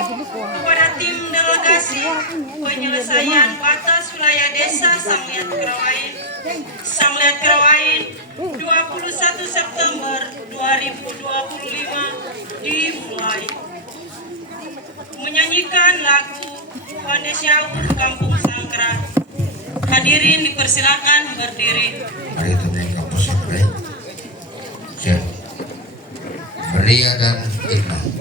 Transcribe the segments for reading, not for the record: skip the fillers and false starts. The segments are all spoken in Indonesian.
kepada tim delegasi penyelesaian batas wilayah desa Samliat Kerawain 21 September 2025 dimulai. Menyanyikan lagu Pandai Syaur Kampung Sangkra. Hadirin dipersilakan berdiri. Mari teman Kampung Sangkra. Maria dan Irma.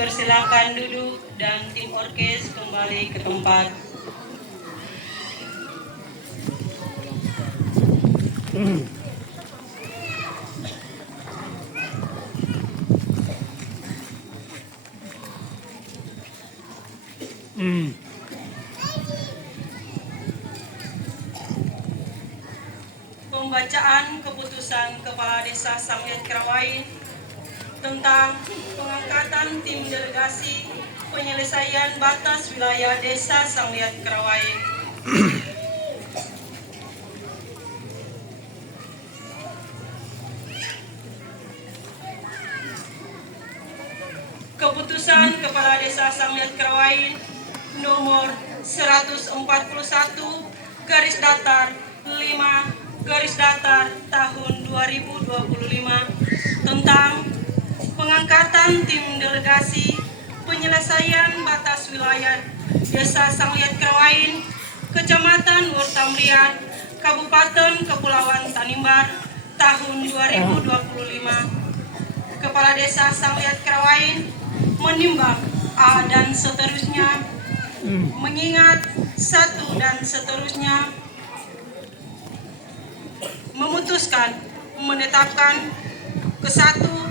dipersilakan duduk dan tim orkes kembali ke tempat. Pembacaan keputusan Kepala Desa Samliat Kerawain tentang pengangkatan tim delegasi penyelesaian batas wilayah Desa Samliat Kerawain. Keputusan Kepala Desa Samliat Kerawain nomor 141 garis datar 5 garis datar tahun 2025 tentang pengangkatan tim delegasi penyelesaian batas wilayah Desa Samliat Kerawain, Kecamatan Wortamrian, Kabupaten Kepulauan Tanimbar tahun 2025. Kepala Desa Samliat Kerawain menimbang A dan seterusnya, mengingat 1 dan seterusnya, memutuskan menetapkan ke-1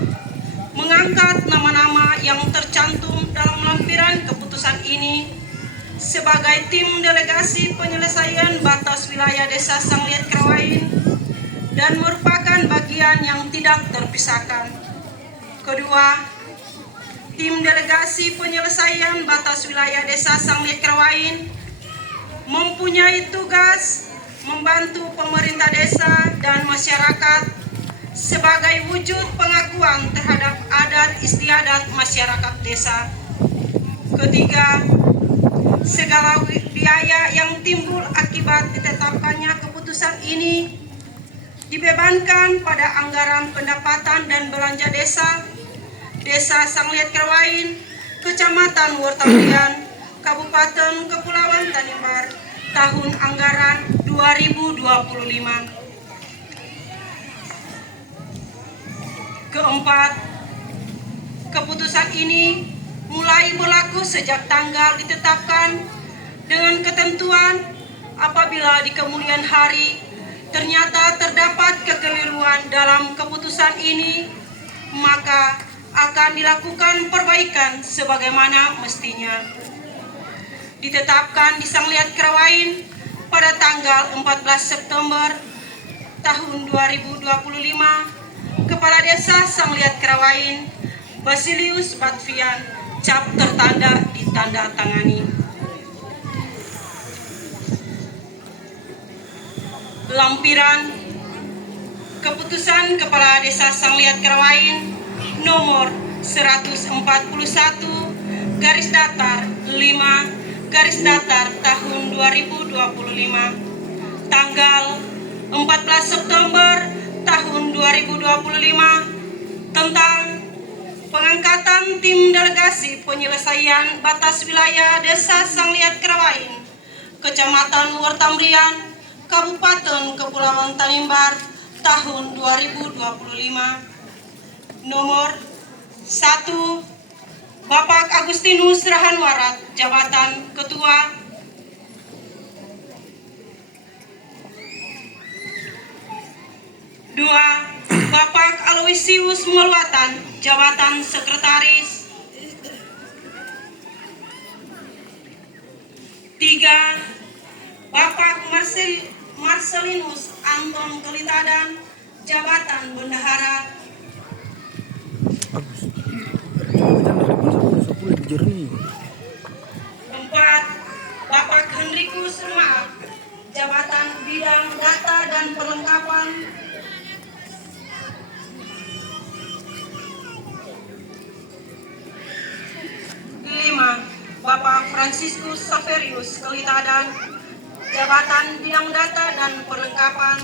mengangkat nama-nama yang tercantum dalam lampiran keputusan ini sebagai tim delegasi penyelesaian batas wilayah Desa Samliat Kerawain dan merupakan bagian yang tidak terpisahkan. Kedua, tim delegasi penyelesaian batas wilayah Desa Samliat Kerawain mempunyai tugas membantu pemerintah desa dan masyarakat sebagai wujud pengakuan terhadap adat istiadat masyarakat desa. Ketiga, segala biaya yang timbul akibat ditetapkannya keputusan ini dibebankan pada anggaran pendapatan dan belanja desa, Desa Samliat Kerawain, Kecamatan Wortamrian, Kabupaten Kepulauan Tanimbar, tahun anggaran 2025. Keempat, keputusan ini mulai berlaku sejak tanggal ditetapkan dengan ketentuan apabila di kemudian hari ternyata terdapat kekeliruan dalam keputusan ini, maka akan dilakukan perbaikan sebagaimana mestinya. Ditetapkan di Samliat Kerawain pada tanggal 14 September tahun 2025, Kepala Desa Samliat Kerawain Basilius Batvian, cap tertanda ditandatangani. Lampiran Keputusan Kepala Desa Samliat Kerawain nomor 141 garis datar 5 garis datar tahun 2025 tanggal 14 September tahun 2025 tentang pengangkatan tim delegasi penyelesaian batas wilayah Desa Samliat Kerawain, Kecamatan Wortamrian, Kabupaten Kepulauan Tanimbar tahun 2025. Nomor 1, Bapak Agustinus Rahanwarat, jabatan Ketua. 2, Bapak Aloysius Mulwatan, jabatan Sekretaris. 3, Bapak Marcelinus Anton Kelitadan, jabatan Bendahara. 4, Bapak Henrikus Rumaak, jabatan Bidang Data dan Perlengkapan. 5, Bapak Franciscus Saverius Kelitadan, jabatan Bidang Data dan Perlengkapan.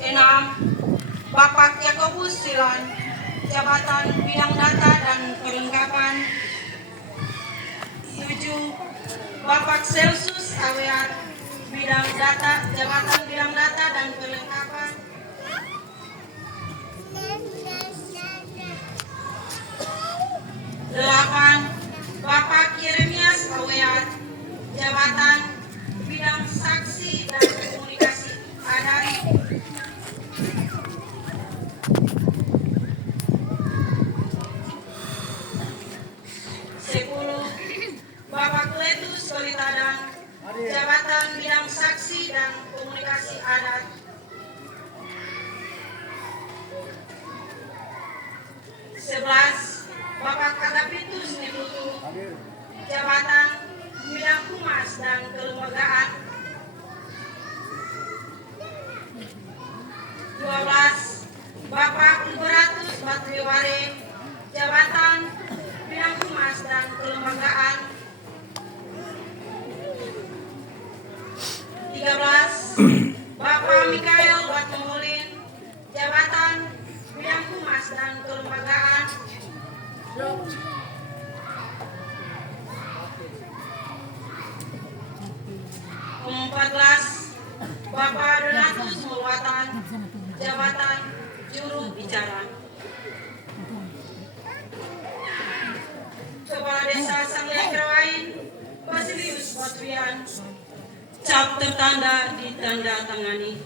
6, Bapak Yakobus Silan, jabatan Bidang Data dan Perlengkapan. 7, Bapak Celsus Aweat, Bidang Data, jabatan Bidang Data dan Perlengkapan. 8. Bapak Yeremias Aweat, jabatan bidang saksi dan komunikasi adat. 10. Bapak Kletus Kolitadang, jabatan bidang saksi dan komunikasi adat. 11. Bapak Agapitus Nebutu, jabatan bidang humas dan kelembagaan. 12. Bapak Liberatus Batriware, jabatan bidang humas dan kelembagaan. 13. Bapak Mikael Batmulin, jabatan bidang humas dan kelembagaan. 14. Bapak Donatus Mulwatan, jabatan juru bicara. Kepala Desa Sangliang Kerawain, Basilius Batrian, cap tertanda ditandatangani.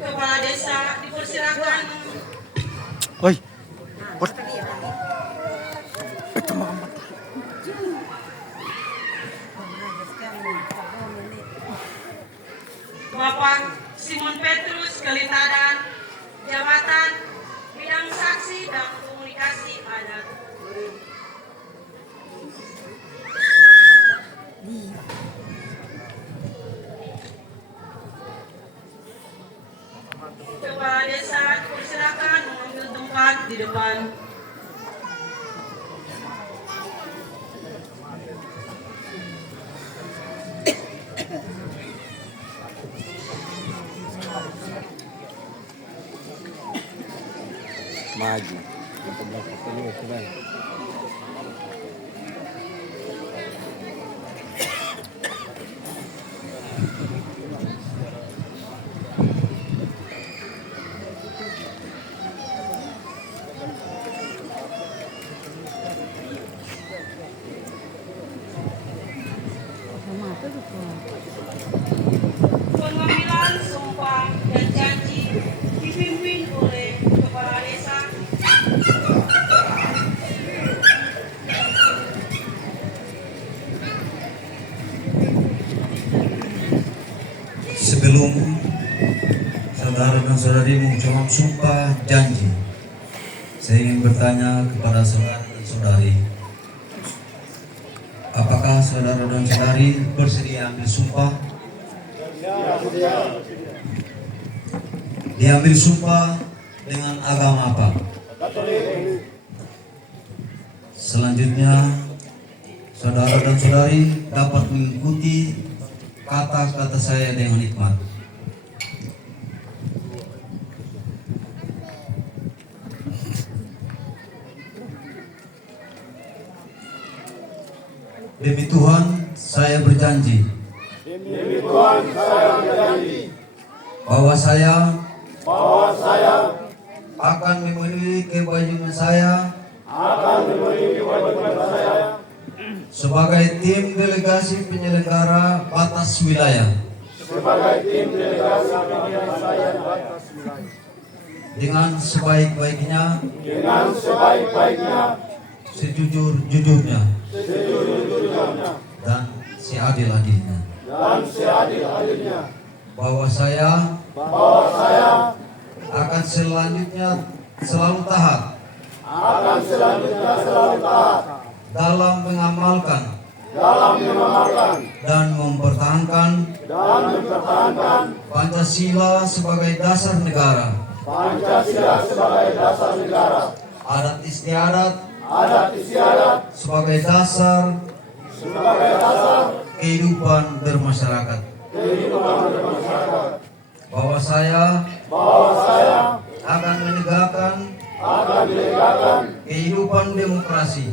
Kepala Desa dipersilakan. Oi. Bapak Simon Petrus Kelitadan, jabatan bidang saksi dan komunikasi adat. Kepala Desa dipersilakan mengambil tempat di depan. Maju. Pengambilan sumpah dan janji dipimpin oleh Kepala Desa. Sebelum saudara dan saudari mengucapkan sumpah janji, saya ingin bertanya kepada saudara dan saudari, apakah saudara dan saudari bersedia ambil sumpah? Diambil sumpah dengan agama apa? Selanjutnya, saudara dan saudari dapat mengikuti kata-kata saya dengan hikmat. Demi Tuhan, saya berjanji. Bahwa saya akan memenuhi kewajiban saya sebagai tim delegasi penyelenggara batas wilayah dengan sebaik-baiknya, sejujur-jujurnya, dan seadil-adilnya. Bahwa saya akan selanjutnya selalu taat dalam mengamalkan dan mempertahankan Pancasila sebagai dasar negara, adat istiadat sebagai dasar kehidupan bermasyarakat. Bahwa saya akan menegakkan kehidupan demokrasi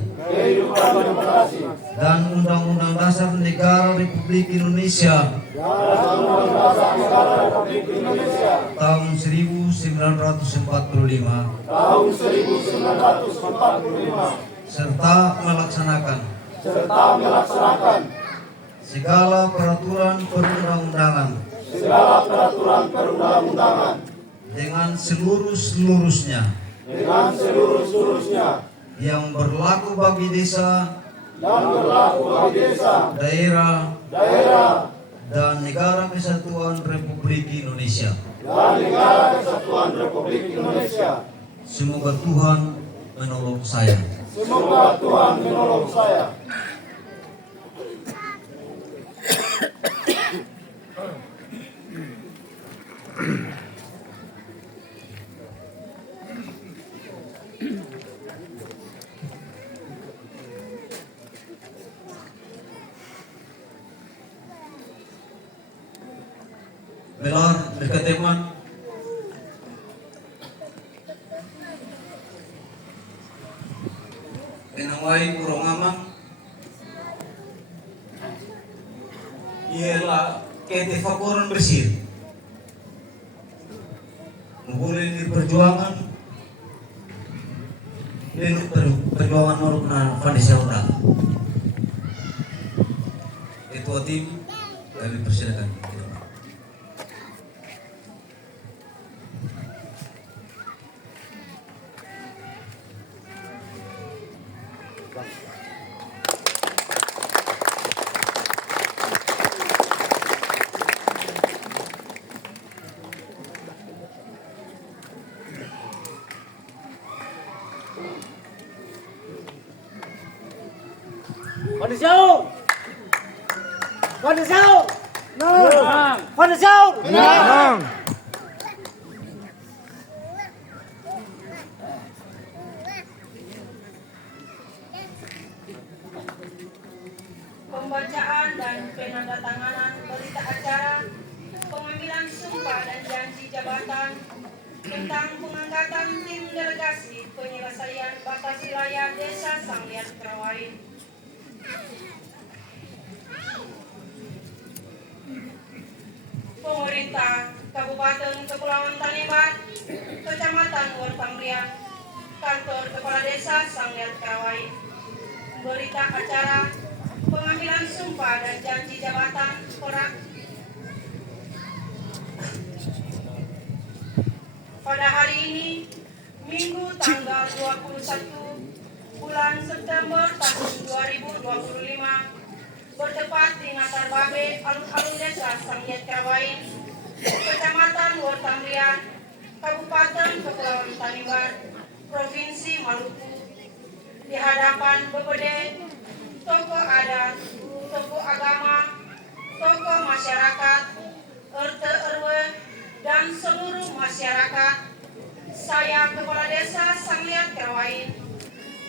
dan Undang-Undang Dasar Negara Republik Indonesia tahun 1945 serta melaksanakan segala peraturan perundang-undangan dengan seluruh-seluruhnya yang berlaku bagi desa, daerah, dan negara kesatuan Republik Indonesia. Semoga Tuhan menolong saya. Belar dekat teman. Kenawai kurang aman. Ialah ketefakuran bersih. Mulai di perjuangan dan perjuangan orang Vanessa Ura. Ketua tim kami persilakan. Kondisiau. Pembacaan dan penandatanganan berita acara pengambilan sumpah dan janji jabatan tentang pengangkatan tim delegasi penyelesaian batas wilayah Desa Sangliat Karawain. Pemerintah Kabupaten Kepulauan Tanimbar, Kecamatan Wertambrian, Kantor Kepala Desa Sangliat Karawain. Berita acara pengambilan sumpah dan janji jabatan pada hari ini, Minggu tanggal 21 bulan September tahun 2025, bertepat di Natar Babe, alun-alun Desa Sangliat Karawain, Kecamatan Wertambrian, Kabupaten Kepulauan Tanimbar, Provinsi Maluku, di hadapan BPD, tokoh adat, tokoh agama, tokoh masyarakat, RT RW, dan seluruh masyarakat, saya Kepala Desa Sangliat Karawain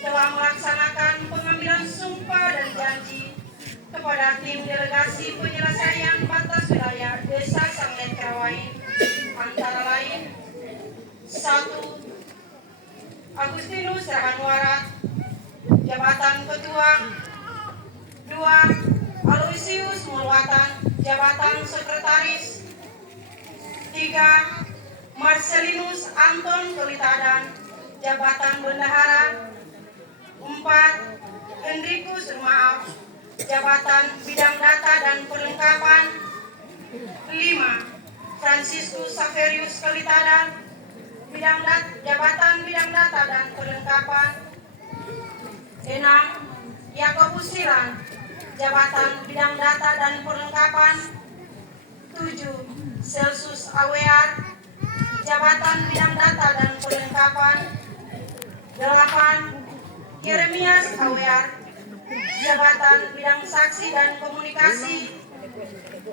telah melaksanakan pengambilan sumpah dan janji kepada tim delegasi penyelesaian batas wilayah Desa Sangliat Karawain, antara lain 1. Agustinus Rahanwarat, jabatan Ketua. 2. Aloysius Mulwatan, jabatan Sekretaris. 3. Marcelinus Anton Kelitadan, jabatan Bendahara. 4. Hendrikus Rumaaf, jabatan Bidang Data dan Perlengkapan. 5. Franciscus Saverius Kelitadan, jabatan Bidang Data dan Perlengkapan. 6. Yakobus Silan, jabatan Bidang Data dan Perlengkapan. 7. Celsus Awear, jabatan Bidang Data dan Perlengkapan. 8. Yeremias Awear, jabatan Bidang Saksi dan Komunikasi.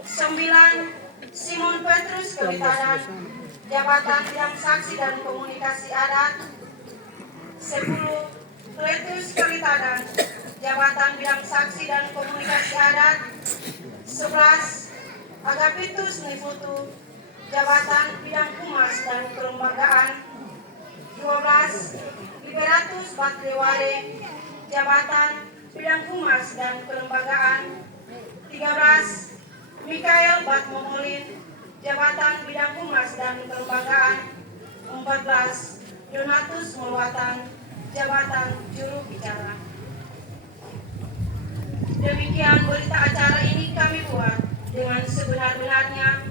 9. Simon Petrus Kelitadan, jabatan Bidang Saksi dan Komunikasi Adat. 10. Kletus Kelitadan, jabatan Bidang Saksi dan Komunikasi Adat. 11. Agapitus Nifutu, jabatan Bidang Humas dan Kelembagaan. 12. 12. Liberatus Batlewale, jabatan bidang humas dan kelembagaan. 13. Mikael Batmomolin, jabatan bidang humas dan kelembagaan. 14. Donatus Mulwatan, jabatan juru bicara. Demikian berita acara ini kami buat dengan sebenar-benarnya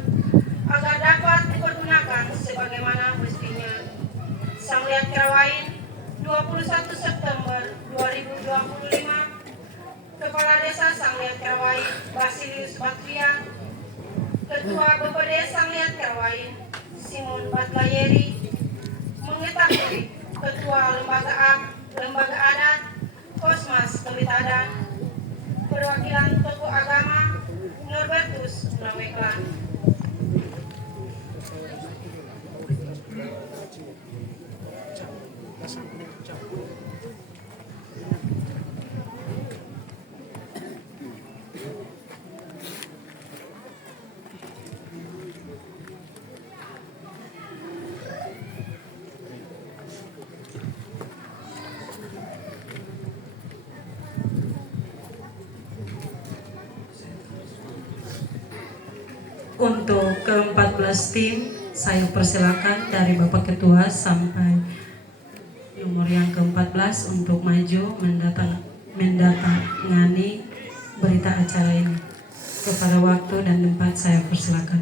agar dapat dipergunakan sebagaimana mestinya. Samliat Kerawain, 21 September 2025. Kepala Desa Samliat Kerawain Basilius Batrian, Ketua BPD Samliat Kerawain Simon Batlayeri, mengetahui Ketua Lembaga Adat Kosmas Kebitadan, perwakilan tokoh agama Norbertus Naweklan. Untuk ke-14 tim, saya persilakan dari Bapak Ketua sampai nomor yang ke-14 untuk maju mendatangani berita acara ini. Kepada waktu dan tempat saya persilakan.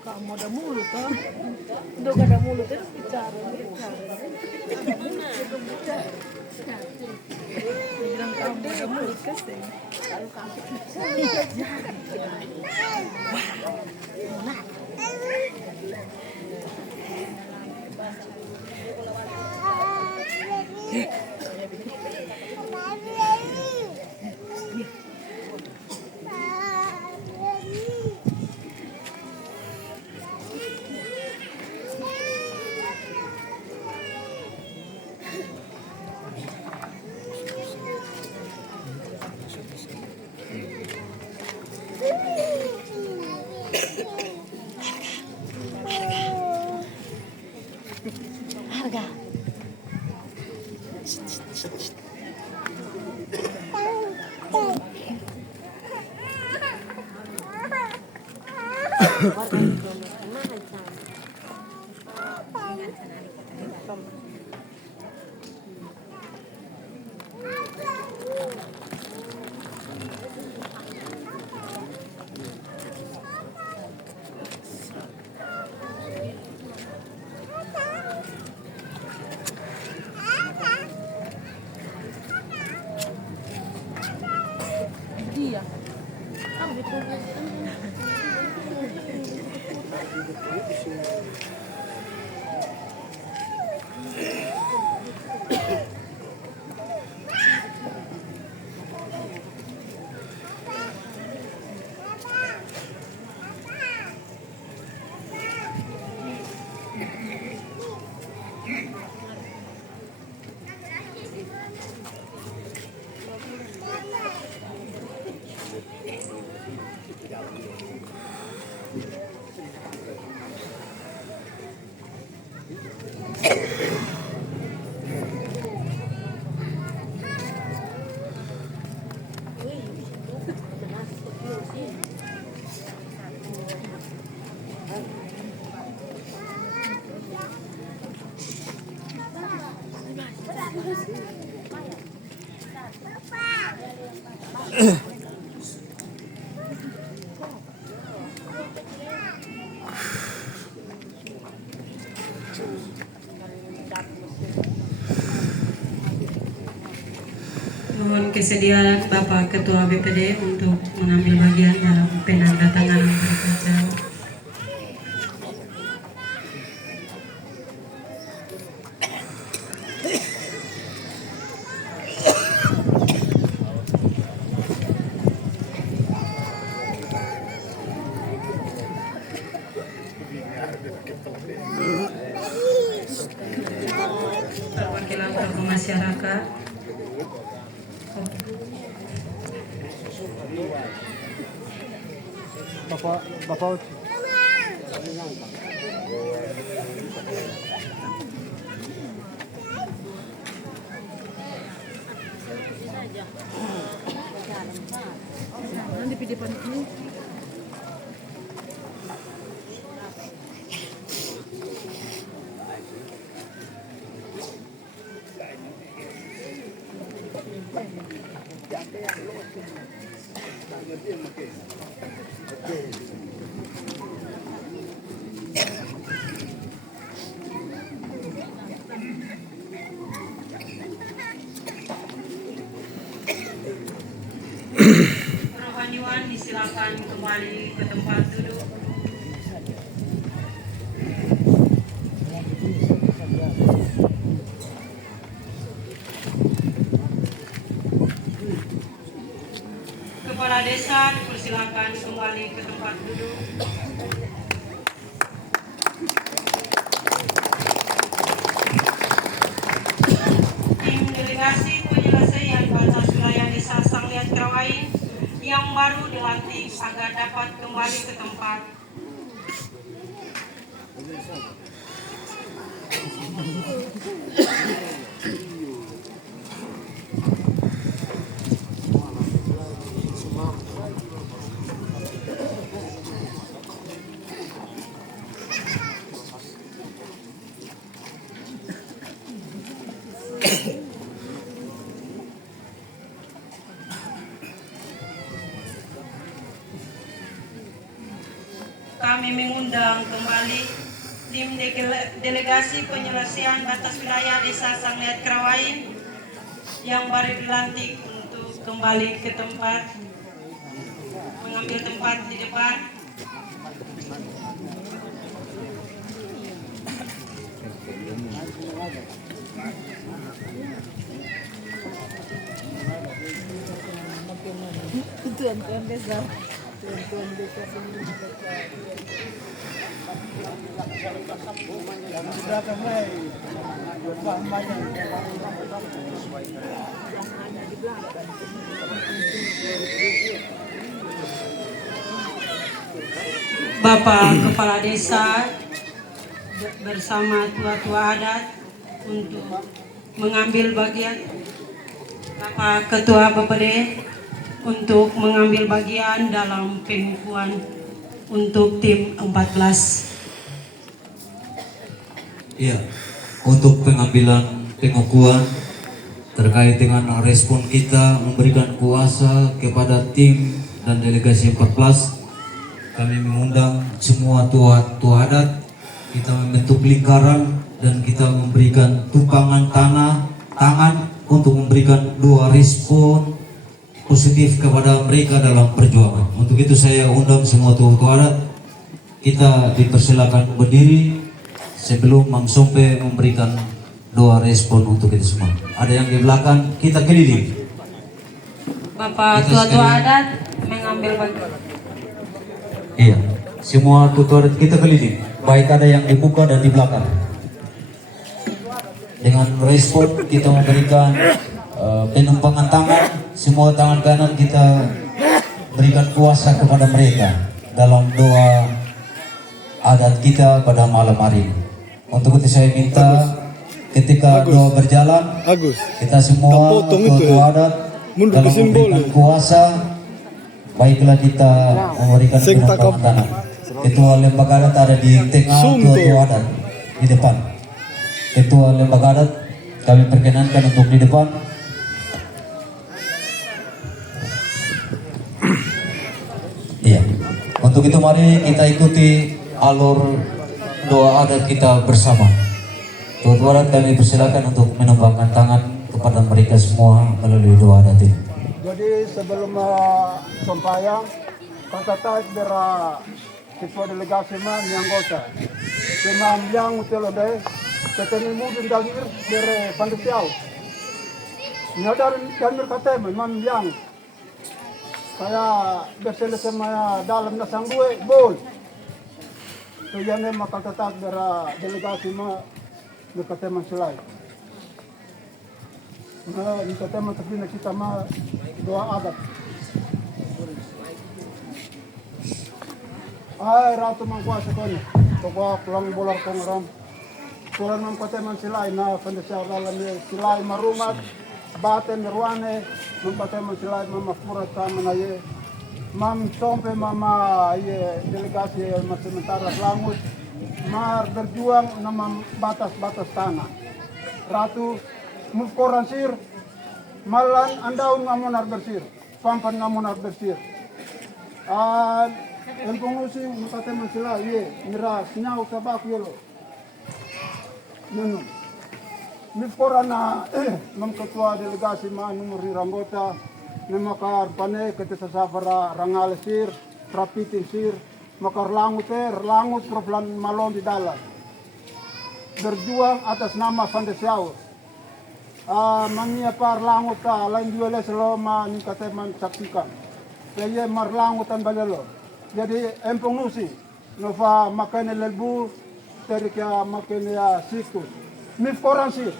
Kamu ada mulut kan? Udah gak ada mulut terus bicara. Bilang kamu ada mulut kesini. Harga. Dia. Mohon kesediaan Bapak Ketua BPD untuk mengambil bagian dalam penandatanganan berita acara. masyarakat. Bapak Nanti di depan ini. Rohaniwan disilakan kembali ke tempat duduk. Kepala desa dipersilakan kembali ke tempat duduk. Tim delegasi penyelesaian batas wilayah desa Sangliat Krawain yang baru dilantik agar dapat kembali ke tempat. Kami mengundang kembali tim delegasi penyelesaian batas wilayah desa Sangliat Krawain yang baru dilantik untuk kembali ke tempat, mengambil tempat di depan. Tuan-tuan desa. Tuan-tuan desa sendiri. Bapak Kepala Desa bersama tua-tua adat untuk mengambil bagian. Bapak Ketua BPD untuk mengambil bagian dalam pengukuhan untuk tim 14. Iya, untuk pengambilan pengukuhan terkait dengan respon kita memberikan kuasa kepada tim dan delegasi 14, kami mengundang semua tua adat. Kita membentuk lingkaran dan kita memberikan tumpangan tangan untuk memberikan doa respon positif kepada mereka dalam perjuangan. Untuk itu saya undang semua tua adat. Kita dipersilakan berdiri sebelum Mang Sompe memberikan doa respon untuk kita semua. Ada yang di belakang, kita keliling. Bapak Kita tua-tua sekalian. adat mengambil bagian. Iya, semua tua adat kita keliling. Baik ada yang dibuka dan di belakang. Dengan respon kita memberikan penumpangan tangan. Semua tangan kanan kita berikan kuasa kepada mereka dalam doa adat kita pada malam hari ini. Untuk itu saya minta ketika doa berjalan, Agus. kita semua Potong itu tua ya. adat Mundur ke dalam simbol memberikan ya. kuasa, baiklah kita memberikan Sing penumpangan takap. tangan. Ketua lembaga adat ada di tengah, Sum tua tuh. adat di depan. Ketua lembaga adat kami perkenankan untuk di depan. Iya. Untuk itu mari kita ikuti alur doa adat kita bersama. Tua adat kami persilakan untuk menumpangkan tangan kepada mereka semua melalui doa adat ini. Jadi sebelum sembahyang, kata bera ketua delegasi man yang anggota, imam yang utelode, ketemu mudin dagir bere pandesiau. Nyadar dan berkata imam yang saya berselesai sama dalam nasang dua bol. Tujuan maka tetap bera delegasi man berkata mansulai. Kita tema tapi kita mah doa adat. Ay ratu mangkuasa ko ni. Toko pulang bolar kong ram. Turan mang pateman silay na pandesya dalam silay marumat. Baten ruane mang pateman silay mamafurat sama na ye. Mam sompe mama ye delegasi sementara langut. Mar berjuang nama batas-batas tanah. Ratu muskoran sir. Malan andaun ngamunar bersir. Pampan ngamunar bersir. Yang pengusing mukate mansila ye mira sinyau sabak yelo. Nunu. Mifkorana mam ketua delegasi ma nomor anggota nemakar pane kete safara rangal sir, rapitin sir, makar langut proflan malon di dalam. Berjuang atas nama Fandesiau. Mania par langut lain dua les loma nikate man saksikan. Saya marlangutan balelo. Jadi empong nusi, nova makanya lelbu, terika makanya siku. Mif koran sih.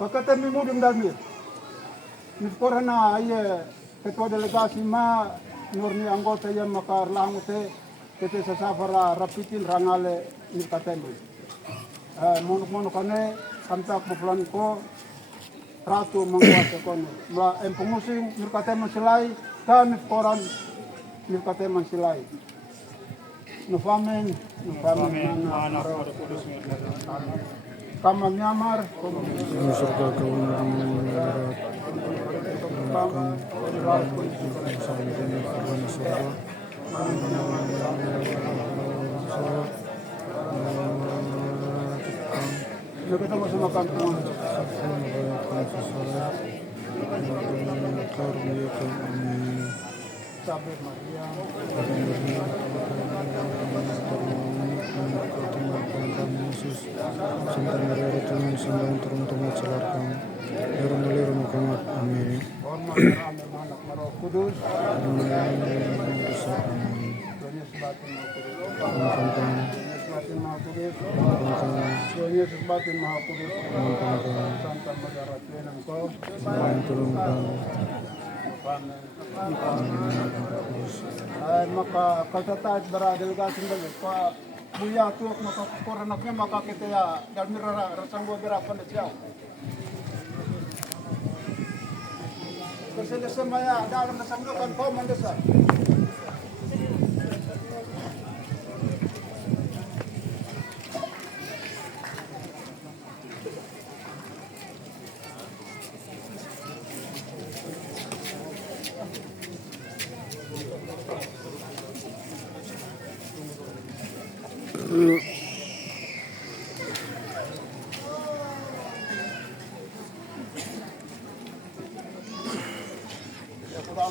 Pakatan mimudim dalmir. Mif koran na aye ketua delegasi ma nurni anggota yang makar langute kete sasafara rapitin rangale nikatembu. Monok kane kantak bulan ko ratu mengkuasa kono. Ma empong nusi nikatembu selai. Kan koran nikateman silai. Nufamen mana kama Myanmar surga kau kita masuk makan tuan. Sabar Maria. Yesus, Santa Maria Tuhan Sindang turun tempat celarkan. Liru mukamat. Amin. Hormat anak Roh Kudus. Yesus batin Maha Kudus. Yesus batin Maha Kudus. Santa Maria Tuhan engkau. Maka kasataat delegasi balik Pak Buya tuh maka koronaknya maka kita ya dalmir rasang gua gerapan siapa kesini semaya dalam rasang gua kan kau mendesak.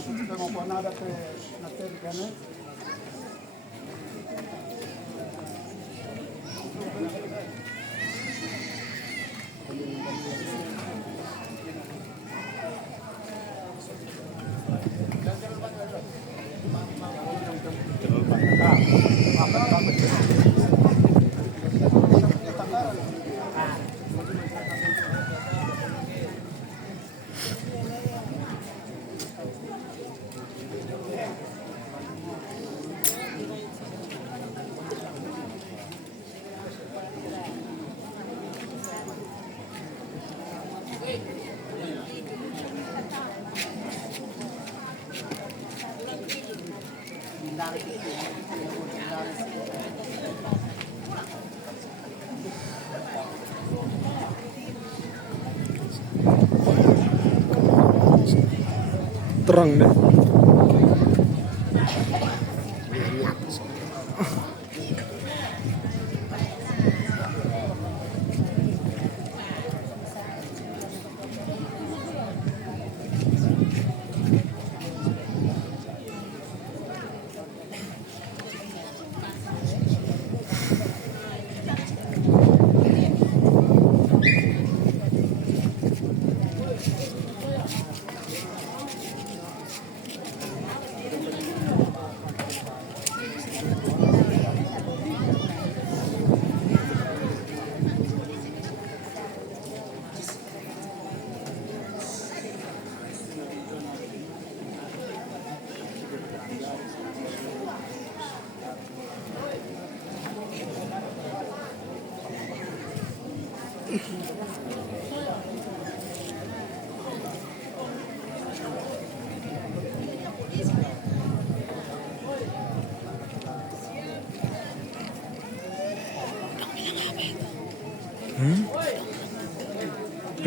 Tengo con nada que nacer kan. Terang deh.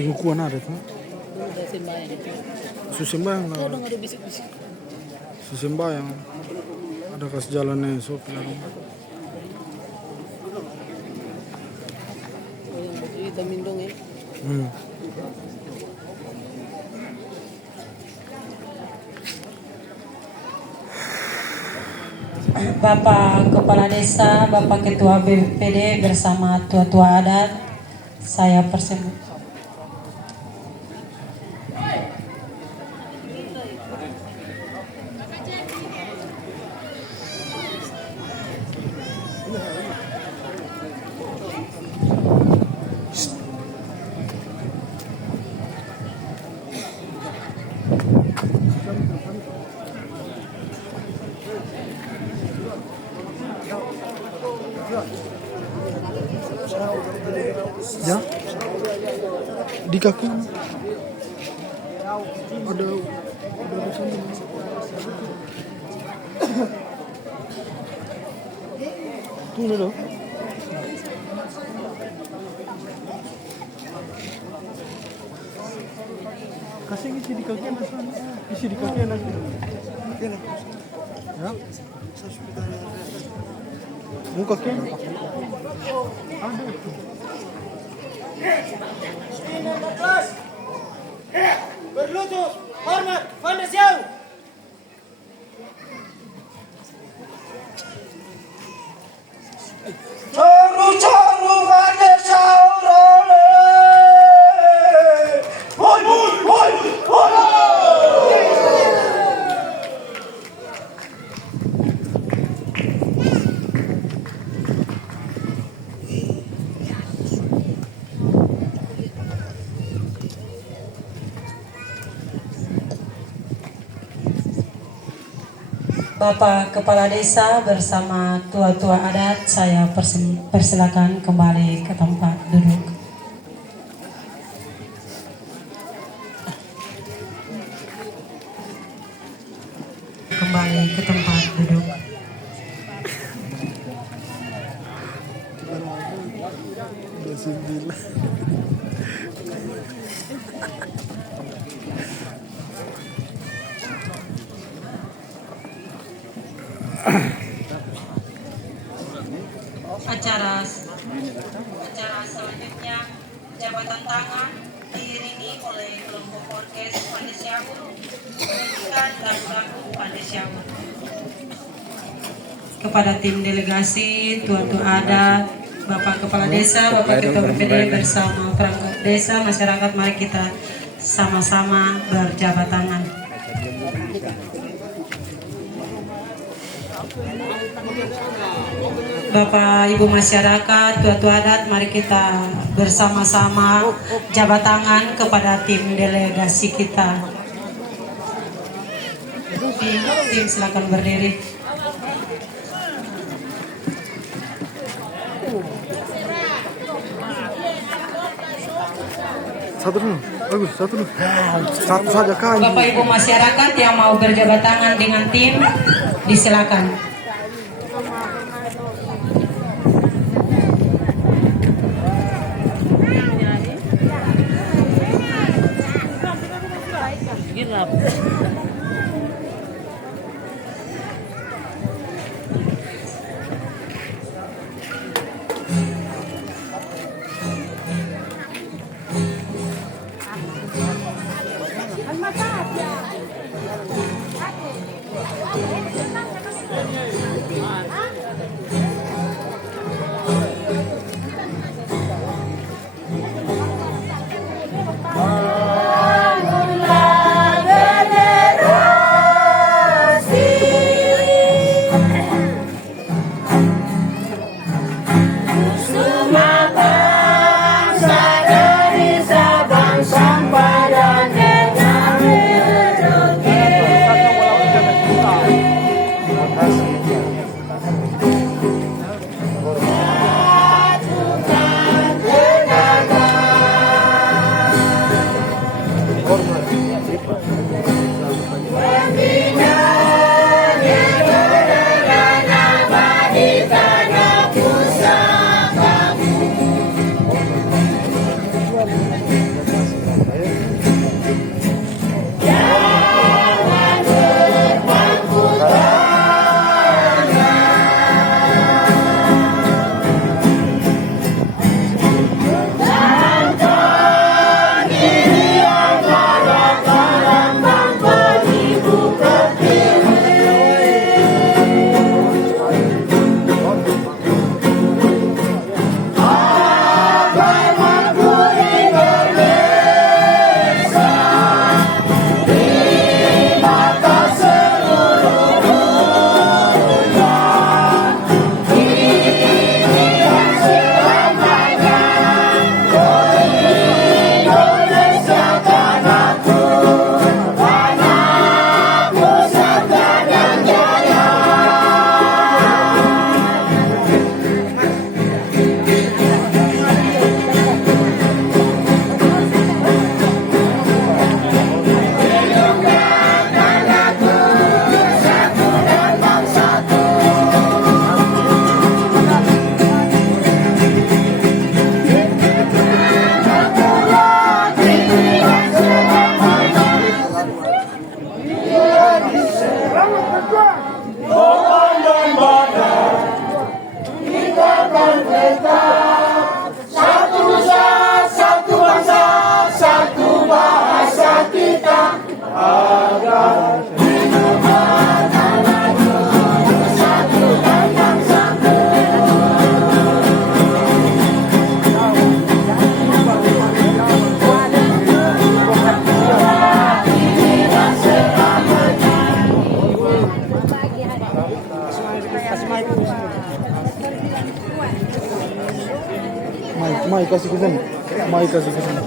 pengukuhan ada tuh. Udah sembahyang itu. Susembayang Kau lah. dong ada bisik-bisik. Susembayang. Ada kas jalannya sopir. Oh, yang baju hitam mindong ya. Bapak Kepala Desa, Bapak Ketua BPD bersama tua-tua adat, saya persembahkan. Ya. Di kaki ada di sana. Tuh loh. Kasih isi di kaki anak sana. Isi di kaki anak. Ya. Mau kaki? Ada. Berlutut, hormat, fondasiau. Caru-caru fondasiau role. Hoi, hoi, hoi, hoi. Bapak Kepala Desa bersama tua-tua adat, saya persilakan kembali ke tempat duduk. Kembali ke tempat duduk. Acara selanjutnya jabatan tangan diiringi oleh kelompok orkes Pandesiawu menunjukkan lagu-lagu Pandesiawu. Kepada tim delegasi, tua-tua adat, Bapak Kepala Desa, Bapak Ketua BPD bersama perangkat desa, masyarakat, mari kita sama-sama berjabat tangan. Bapak Ibu masyarakat, tua-tua adat, mari kita bersama-sama jabat tangan kepada tim delegasi kita. Tim silakan berdiri. Satu dulu, bagus, satu dulu. Satu saja kan. Bapak Ibu masyarakat yang mau berjabat tangan dengan tim, disilakan. Bangunlah Mai kasih ke sini. Mai kasih ke sini.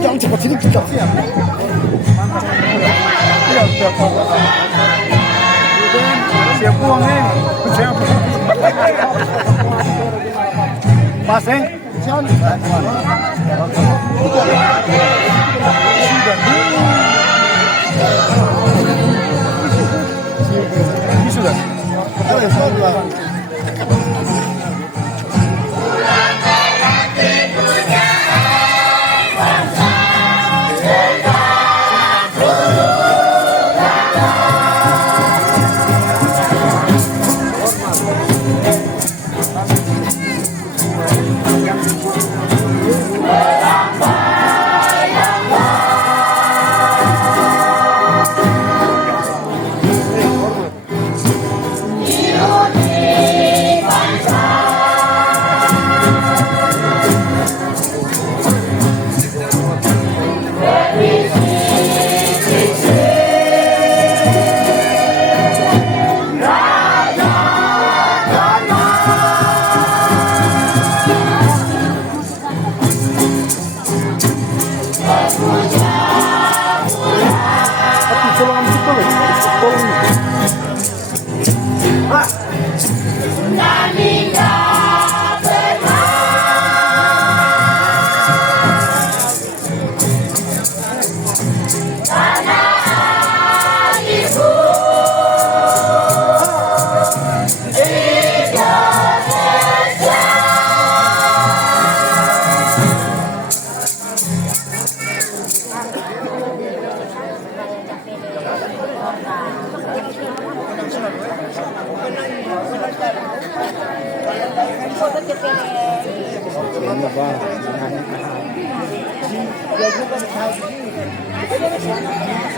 Jangan cepat sini kita. Siap uang nih. Siap. Paseng. Sudah.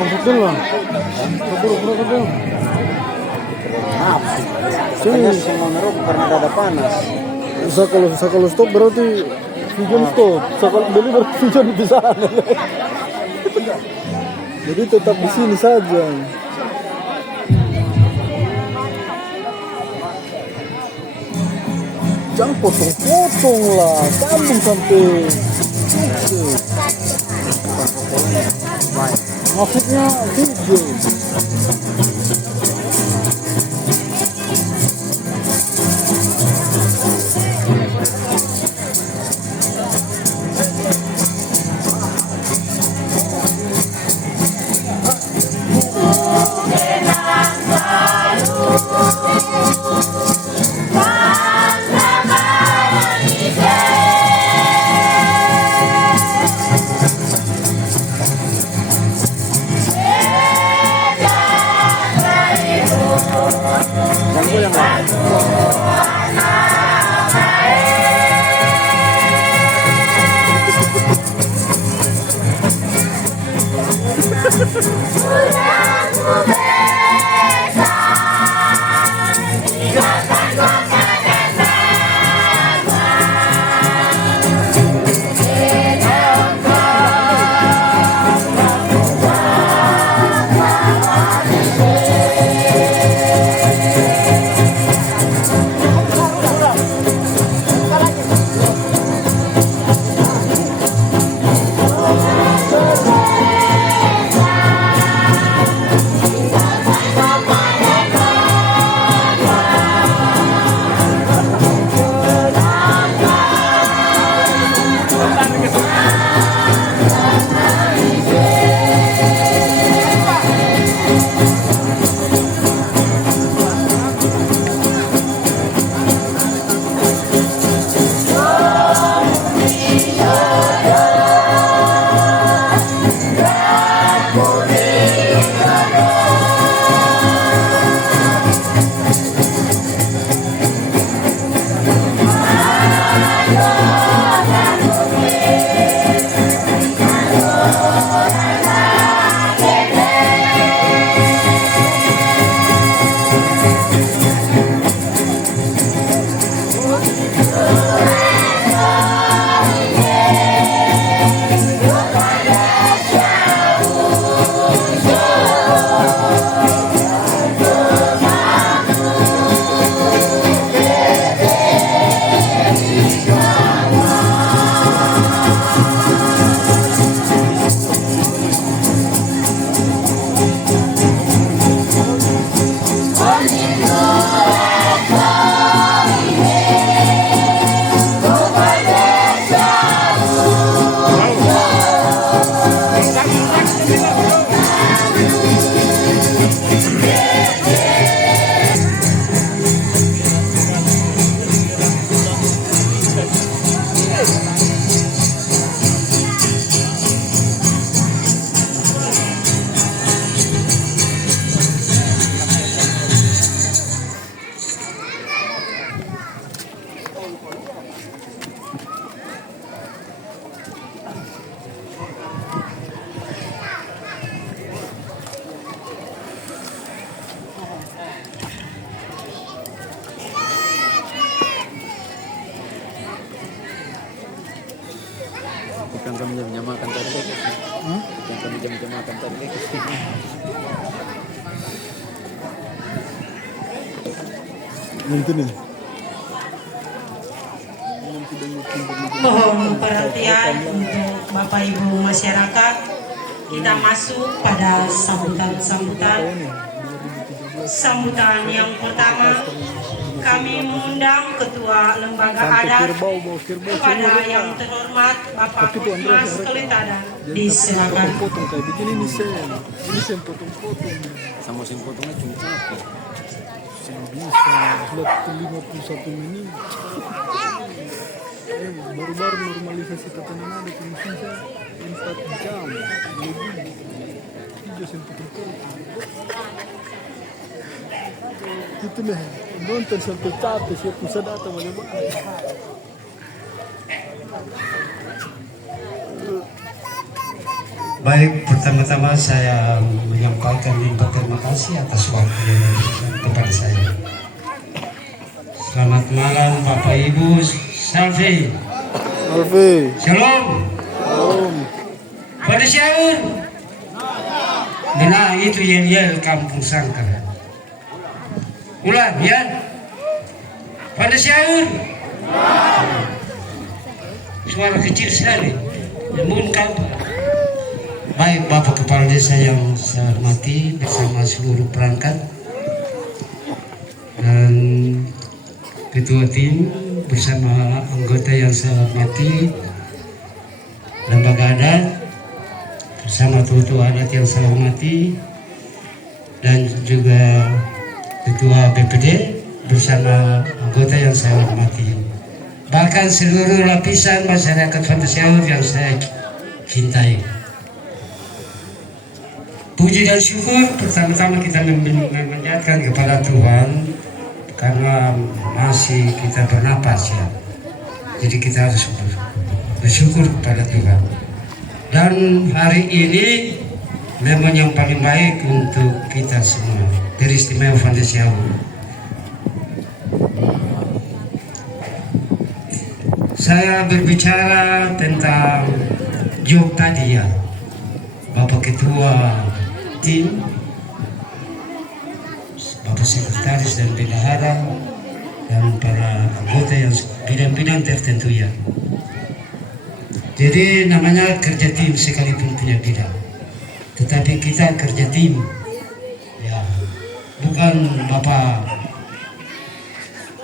Betul lah. Betul. Maaf. Sini semua ngerok karena ada panas. Kalau stop berarti hujan stop. Kalau beli berarti hujan di sana. Jadi tetap di sini saja. Jangan potong-potong lah, sambung sampai. Maksudnya video. Bukan kami jam makan tadi. Bukan kami jam makan tadi. Mungkin nih. Mohon perhatian untuk Bapak Ibu masyarakat. Kita masuk pada sambutan yang pertama. Kami mengundang Ketua Lembaga Adat kepada yang terhormat Bapak Kusmas Kelitadan. Disilakan. Ini sen potong-potong. Sama sen potongnya cuma capek. Sen bisa waktu 51 menit. Baru-baru normalisasi tatanan adat yang bisa 4 jam. Itu sen potong-potong. Itu nih, nonton sampai capek, siap pusat datang bagaimana. Baik, pertama-tama saya menyampaikan terima kasih atas waktu yang diberikan kepada saya. Selamat malam Bapak Ibu, Salve. Shalom. Pada syaur. Nah itu yel-yel kampung Sangkar. Ulang ya. Pada syaur. Suara kecil sekali. Namun kampung. Baik Bapak Kepala Desa yang saya hormati bersama seluruh perangkat dan Ketua Tim bersama anggota yang saya hormati, Lembaga Adat bersama Tua Adat yang saya hormati, dan juga Ketua BPD bersama anggota yang saya hormati, bahkan seluruh lapisan masyarakat Fantasiaur yang saya cintai. Puji dan syukur pertama-tama kita memanjatkan kepada Tuhan karena masih kita bernapas ya. Jadi kita harus bersyukur kepada Tuhan. Dan hari ini memang yang paling baik untuk kita semua. Teristimewa Fondasi Awu. Saya berbicara tentang job tadi ya, Bapak Ketua tim, Bapak Sekretaris dan Bendahara, dan para anggota yang bidang-bidang tertentu ya. Jadi namanya kerja tim sekalipun punya bidang, tetapi kita kerja tim ya, bukan Bapak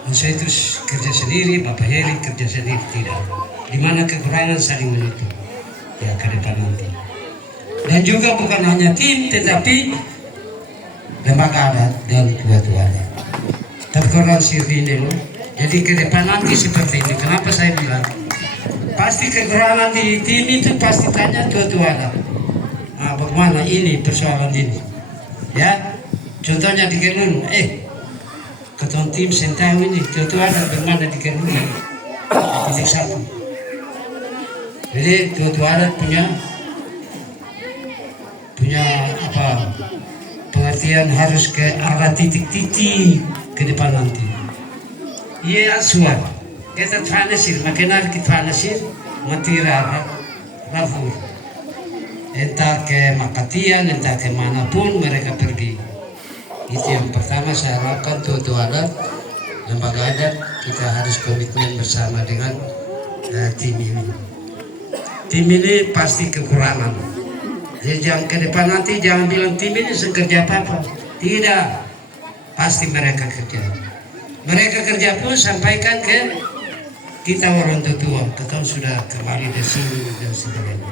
saya terus kerja sendiri, Bapak Heri kerja sendiri, tidak. Dimana kekurangan saling menutup ya ke depan nanti. Dan juga bukan hanya tim, tetapi lembaga adat dan tua-tua adat. Terkurang sirri dulu. Jadi ke depan nanti seperti ini. Kenapa saya bilang? Pasti kekurangan di tim itu pasti tanya tua-tua adat. Nah, bagaimana ini persoalan ini? Ya, contohnya di Kenun, ketua tim sentang ini tua-tua adat bagaimana di Kenun? Titik satu. Jadi tua-tua adat punya apa pengertian harus ke arah titik-titik ke depan nanti. Iya suar kita fanasir makinar kita fanasir matira rafu entah ke Makatian entah ke manapun mereka pergi. Itu yang pertama saya lakukan tua-tua adat, lembaga adat kita harus komitmen bersama dengan tim ini. Tim ini pasti kekurangan. Jadi jangan ke depan nanti jangan bilang tim ini sekerja apa-apa. Tidak, pasti mereka kerja. Mereka kerja pun sampaikan ke kita orang tua. Kita sudah kembali di sini dan sebagainya.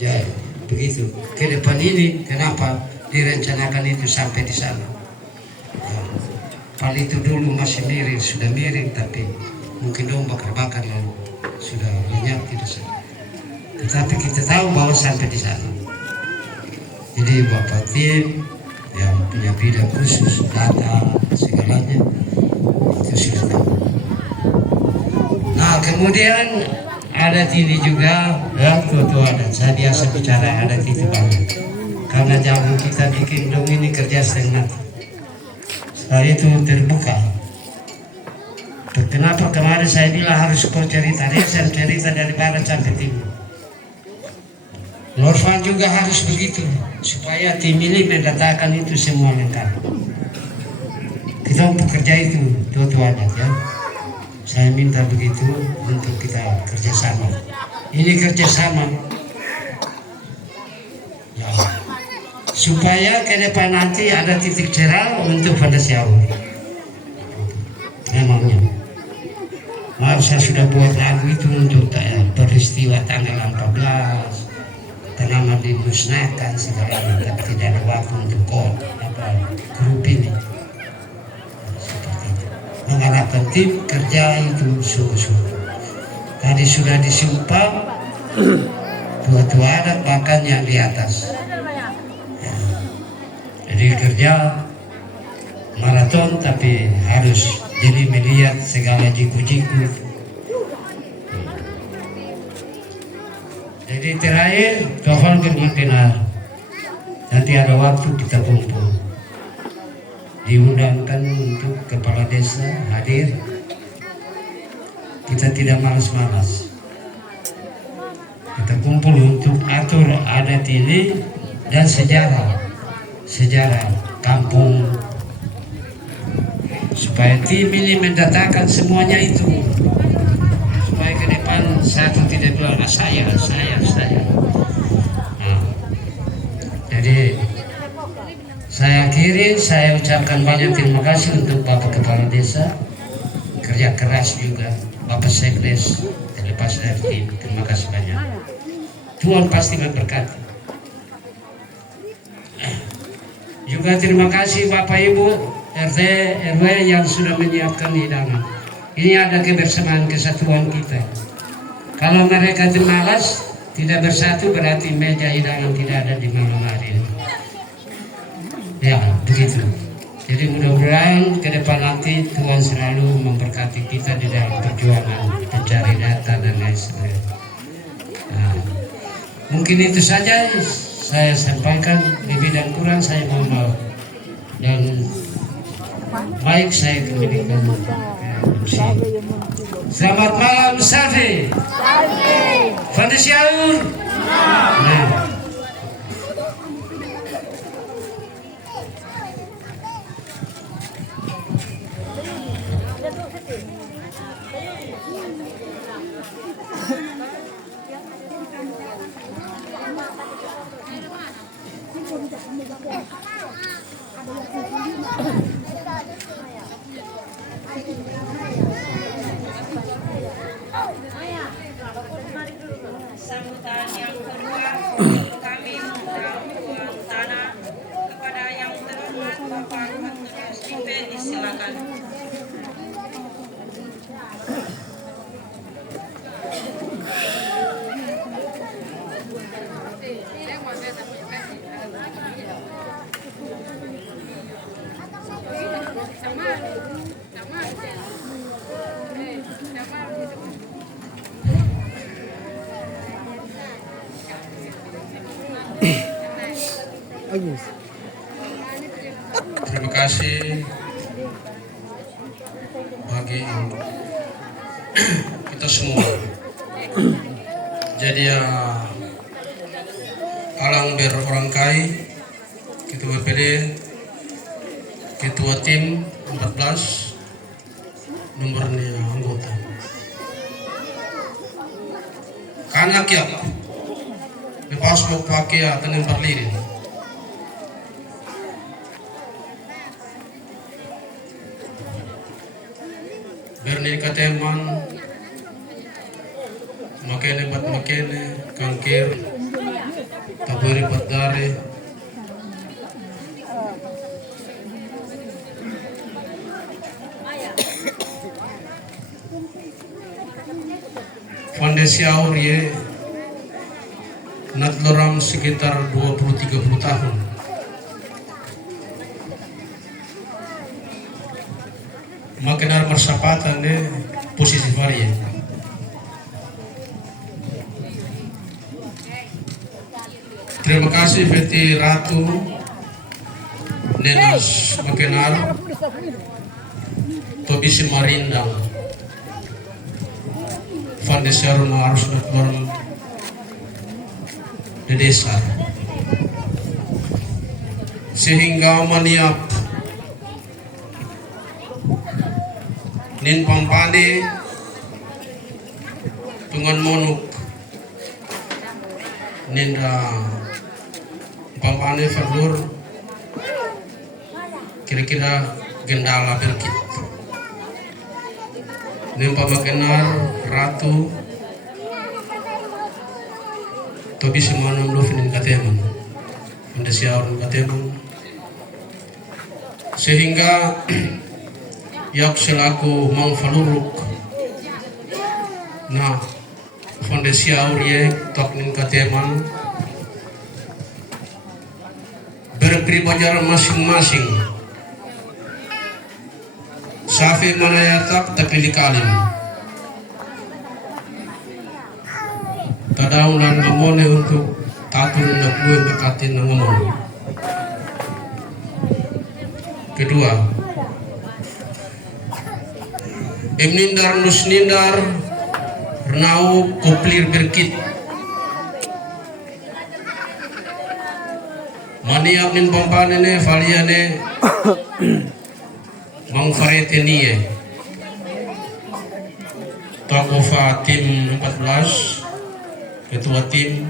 Ya begitu. Ke depan ini kenapa direncanakan itu sampai di sana? Ya, paling itu dulu masih miring, sudah miring tapi mungkin dong bakar-bakar lalu sudah lenyap tidak sana. Tetapi kita tahu bahwa sampai di sana. Jadi Bapak tim yang punya bidang khusus data segalanya itu sudah tahu. Nah kemudian adat ini juga ya tua-tua adat. Saya biasa bicara adat itu banyak. Karena jangan kita bikin dong ini kerja setengah mati. Saya itu terbuka. Kenapa kemarin saya bilang harus kau cerita, saya cerita dari barat sampai timur. Norvan juga harus begitu supaya tim ini mendatangkan itu semua lengkap. Kita bekerja itu tua-tua adat ya. Saya minta begitu untuk kita kerjasama. Ini kerjasama ya, supaya ke depan nanti ada titik cerah untuk Fondasi Awu. Memangnya. Maaf saya sudah buat lagu itu untuk peristiwa tanggal 14. Tanaman dimusnahkan segalanya, tapi tidak ada waktu untuk grup ini. Seperti itu. Mengharapkan tim kerja itu sungguh-sungguh. Tadi sudah disumpah tua-tua adat bahkan yang di atas. Ya. Jadi kerja maraton tapi harus jadi melihat segala jiku-jiku. Jadi terakhir, Tuhan bermakna nanti ada waktu kita kumpul. Diundangkan untuk kepala desa hadir. Kita tidak malas-malas. Kita kumpul untuk atur adat ini dan sejarah kampung. Supaya tim ini mendatangkan semuanya itu. Supaya ke depan satu tidak bilang saya. Nah, jadi saya akhiri, saya ucapkan banyak terima kasih untuk Bapak Kepala Desa, kerja keras juga, Bapak Sekdes, terlepas dari tim, terima kasih banyak. Tuhan pasti memberkati. Juga terima kasih Bapak Ibu RT RW yang sudah menyiapkan hidangan. Ini ada kebersamaan kesatuan kita. Kalau mereka malas tidak bersatu berarti meja hidangan tidak ada di malam hari ini. Ya begitu. Jadi mudah-mudahan ke depan nanti Tuhan selalu memberkati kita di dalam perjuangan mencari data dan lain sebagainya. Nah, mungkin itu saja saya sampaikan, lebih dan kurang saya mohon maaf. Dan baik saya kembalikan. Selamat malam Safi. Fandi Syaur. Nah. Sambutan yang kedua, kami mengundang Tuan Tanah kepada yang terhormat Bapak Antonius Pipe, disilakan. Terima kasih bagi kita semua. Jadi ya Alang Berorang Kai, Ketua BPD, Ketua Tim 14, nomornya anggota. Karena kiap, lepas mau pakai atau nempel lirin. Berni kateman, makene bat makene, kangkir, taburi bat dare. Fondasi Aur ye natloram sekitar 20-30 tahun. Makin ada persapatan deh posisi varia. Terima kasih Veti Ratu Nenas Makenar Tobisi Marindang Fondasi Aruna harus dokter di desa sehingga maniap nin pampane tungan monuk ninda pampane fardur kira-kira gendala berkit nin pamakenar ratu tobi semanam lo finin kateman Fondasi Aur kateman sehingga yak selaku Mang Faluruk nah Fondasi Aur ye toknin kateman berpribajar masing-masing safi manayatak takili kalim tadaw lan ngamone untuk tatul na buwe makatin na ngamone. Kedua, Emnindar Nusnindar Renau Koplir Berkit Maniak nin pampanene valiane Mang Farete nie Tokofa tim 14 Ketua tim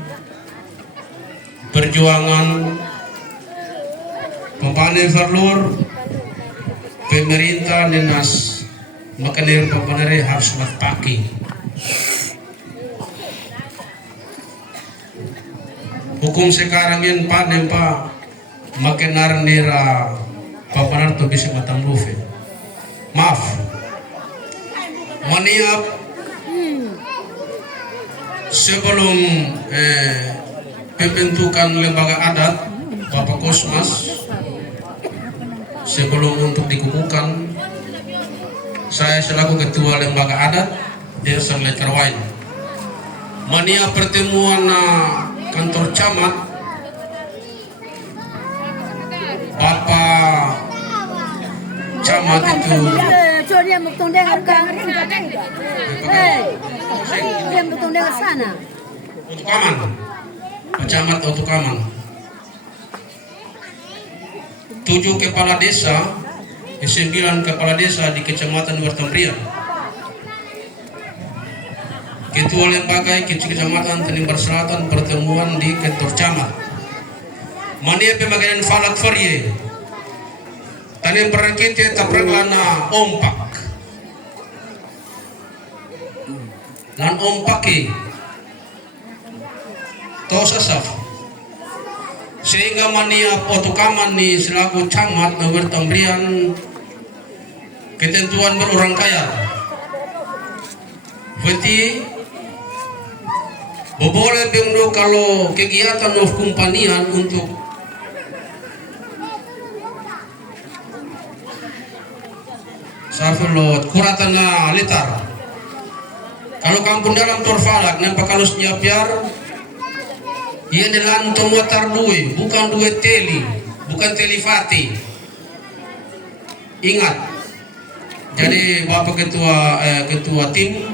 perjuangan Pampane Farlur pemerintah dinas makanir papanere harus matpaki hukum sekarang yang panen pa makenar nera papanar to bisa matanglufe maaf maniap sebelum pembentukan lembaga adat Bapak Kosmas sebelum untuk dikukuhkan saya selaku ketua lembaga adat Desa Lekerwain mania pertemuan kantor camat camat itu Coba dia mau dengar kan? Dia mau dengar sana. untuk aman, camat untuk aman. 7 kepala desa, 9 kepala desa di Kecamatan Wertambrian. Ketua lembaga Kecamatan Tanimbar Selatan pertemuan di kantor camat. Mania pembagian falak farie. Tanimbar kita tapraklana ompak. Lan ompaki. Tosasaf. Sehingga mania potokaman ni selaku camat na Wertambrian ketentuan berorang kaya. Berarti boleh bengdo kalau kegiatan of kumpanian untuk safilot kuratan na litar. Kalau kampung dalam torfalak nampak kalau senyapiar ia adalah motor duit, bukan duit teli, bukan telifati. Ingat, jadi Bapak ketua tim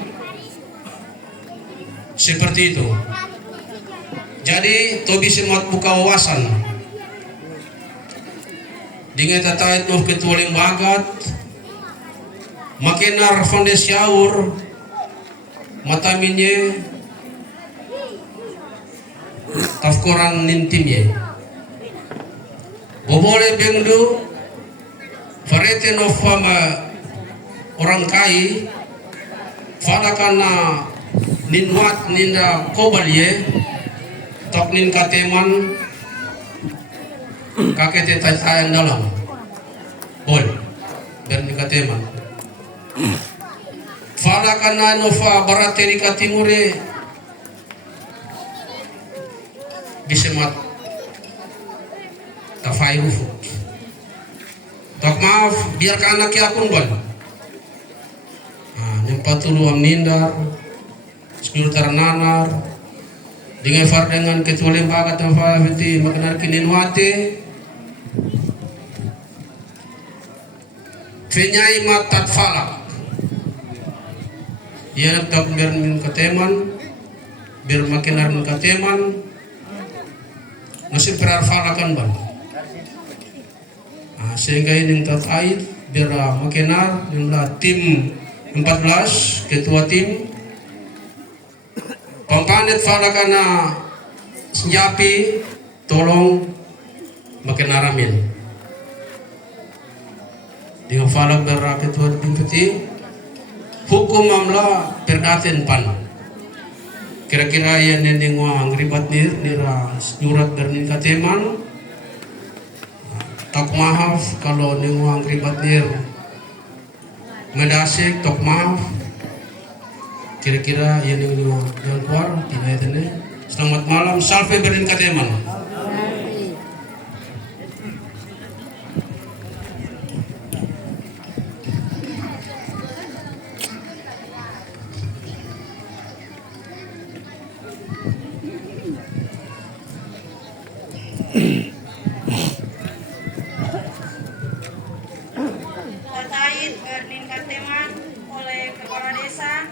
seperti itu. Jadi Tobi semat buka wawasan. Dengan tatait noh ketua lembagat, makinar fondasiaur, mataminye tafkoran nintimye bobole bengdu farete no fama orang kai fana kana ninwat ninda kobalye tok nin kateman kakete tayan dalam bol dan kateman fana kana no fa barateri katimure bisemat tafai rufut. Tak maaf biarkan anaknya akun bal. Yang patulu amnindar, sekultar nanar, dengan far dengan ketua lembaga tafai fiti makenar kinin wate. Fenyai matat falak. Ia nak biar min kateman, biar makenar min kateman. Masih berarfalakan bang, sehingga ini terkait biar makenar jumlah tim 14 ketua tim pampanet falakana senjapi tolong makenar amin dengan falak biar ketua tim peti hukum amla perdaten pan. Kira-kira yang nending wang ribat nira nyurat dari kateman tak maaf kalau neng wang ribat nir medasik tak maaf kira-kira yang neng yang keluar tidak itu. Selamat malam salve berin kateman. Terkait Berlin Kateman oleh Kepala Desa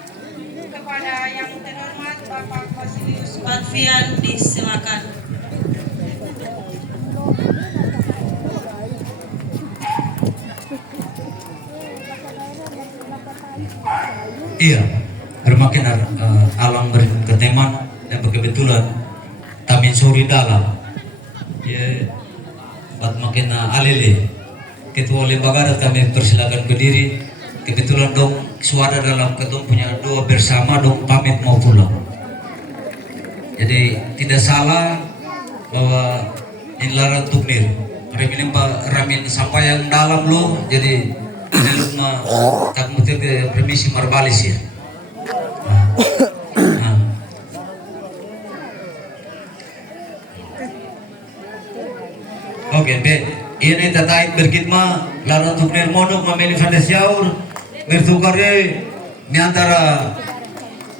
kepada yang terhormat Bapak Basilius Badfian disilakan. Iya, bermakin alam berketeman dan berkebetulan tamin suri dalam. Ya, buat makin alele. Ketua lembaga kami persilakan berdiri. Kebetulan dong suara dalam ketemu punya doa bersama dong pamit mau pulang. Jadi tidak salah bahwa ini larang tuknir. Ramin sampai yang dalam loh. Jadi belum tak mesti permisi marbalis ya. Oke, ini terkait berkhidmat larang tuknir monok memilih fondasiaur bertukar ni antara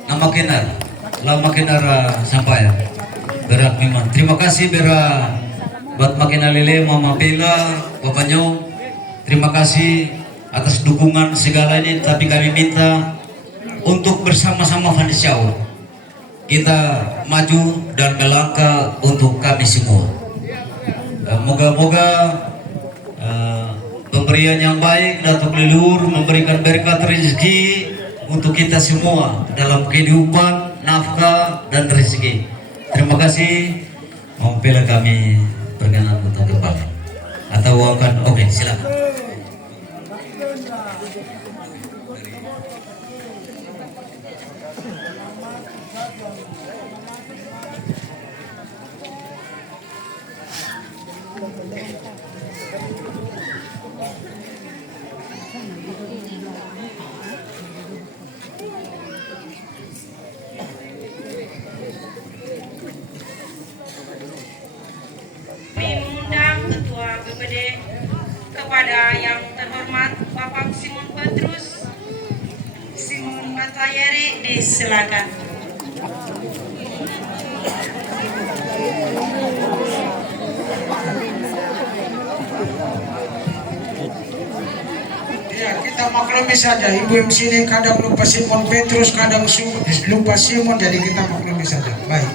nama kenar lama kenar sampai berat memang. Terima kasih buat makin alile Mama Bella Bapak Nyong. Terima kasih atas dukungan segala ini, tapi kami minta untuk bersama-sama Vandesyau kita maju dan melangkah untuk kami semua. Moga-moga pemberian yang baik Datuk Leluhur memberikan berkat rezeki untuk kita semua dalam kehidupan, nafkah dan rezeki. Terima kasih. Bila kami perkenan untuk kembali atau akan oke, silakan. Mengundang Ketua BPD kepada yang terhormat Bapak Simon Petrus Simon Batayeri, disilakan. Ya, kita maklumi saja, Ibu MC ini kadang lupa Simon Petrus, kadang lupa Simon, jadi kita maklumi saja. Baik.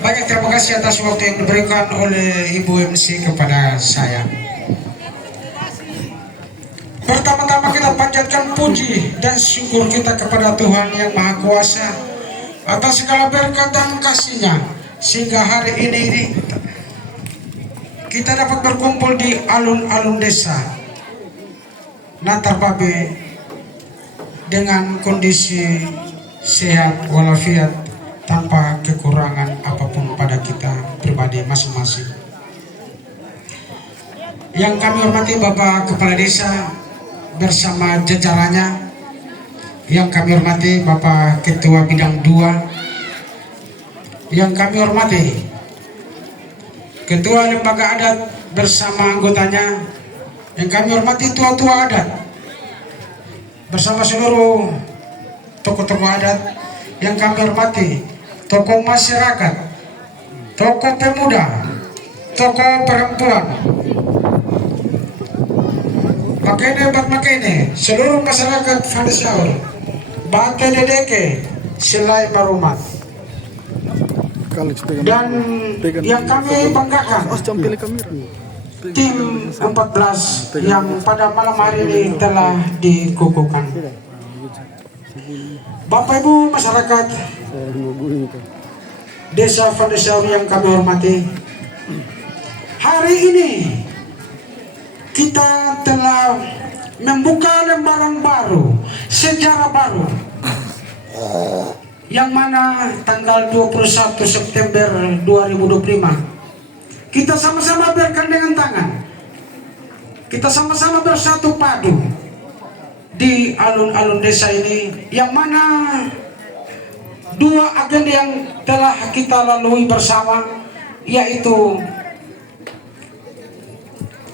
Banyak terima kasih atas waktu yang diberikan oleh Ibu MC kepada saya. Pertama-tama kita panjatkan puji dan syukur kita kepada Tuhan yang Maha Kuasa atas segala berkat dan kasih-Nya, sehingga hari ini kita dapat berkumpul di alun-alun desa Natarbabe dengan kondisi sehat walafiat, tanpa kekurangan apapun pada kita pribadi masing-masing. Yang kami hormati Bapak Kepala Desa bersama jajarannya, yang kami hormati Bapak Ketua Bidang 2, yang kami hormati Ketua Lembaga Adat bersama anggotanya, yang kami hormati tua-tua adat bersama seluruh tokoh-tokoh adat, yang kami hormati tokoh masyarakat, tokoh pemuda, tokoh perempuan, makene, seluruh masyarakat Vandesyau, Bate Dedeke, Silai Marumat, dan yang kami banggakan tim 14 yang pada malam hari ini telah dikukuhkan. Bapak Ibu masyarakat Desa Vandesyau yang kami hormati, hari ini kita telah membuka lembaran baru, sejarah baru, yang mana tanggal 21 September 2025 kita sama-sama bergandengan tangan, kita sama-sama bersatu padu di alun-alun desa ini, yang mana dua agenda yang telah kita lalui bersama, yaitu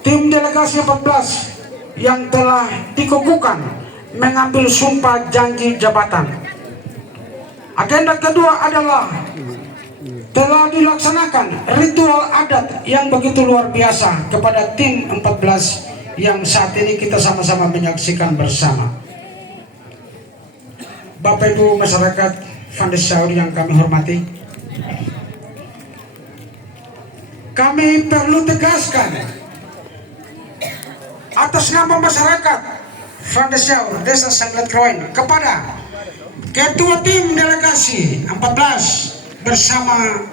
tim delegasi 14 yang telah dikukuhkan mengambil sumpah janji jabatan. Agenda kedua adalah telah dilaksanakan ritual adat yang begitu luar biasa kepada tim 14 yang saat ini kita sama-sama menyaksikan bersama. Bapak Ibu masyarakat Vandesyau yang kami hormati, kami perlu tegaskan atas nama masyarakat Vandesyau Desa Sanglet Kroin kepada Ketua Tim Delegasi 14 bersama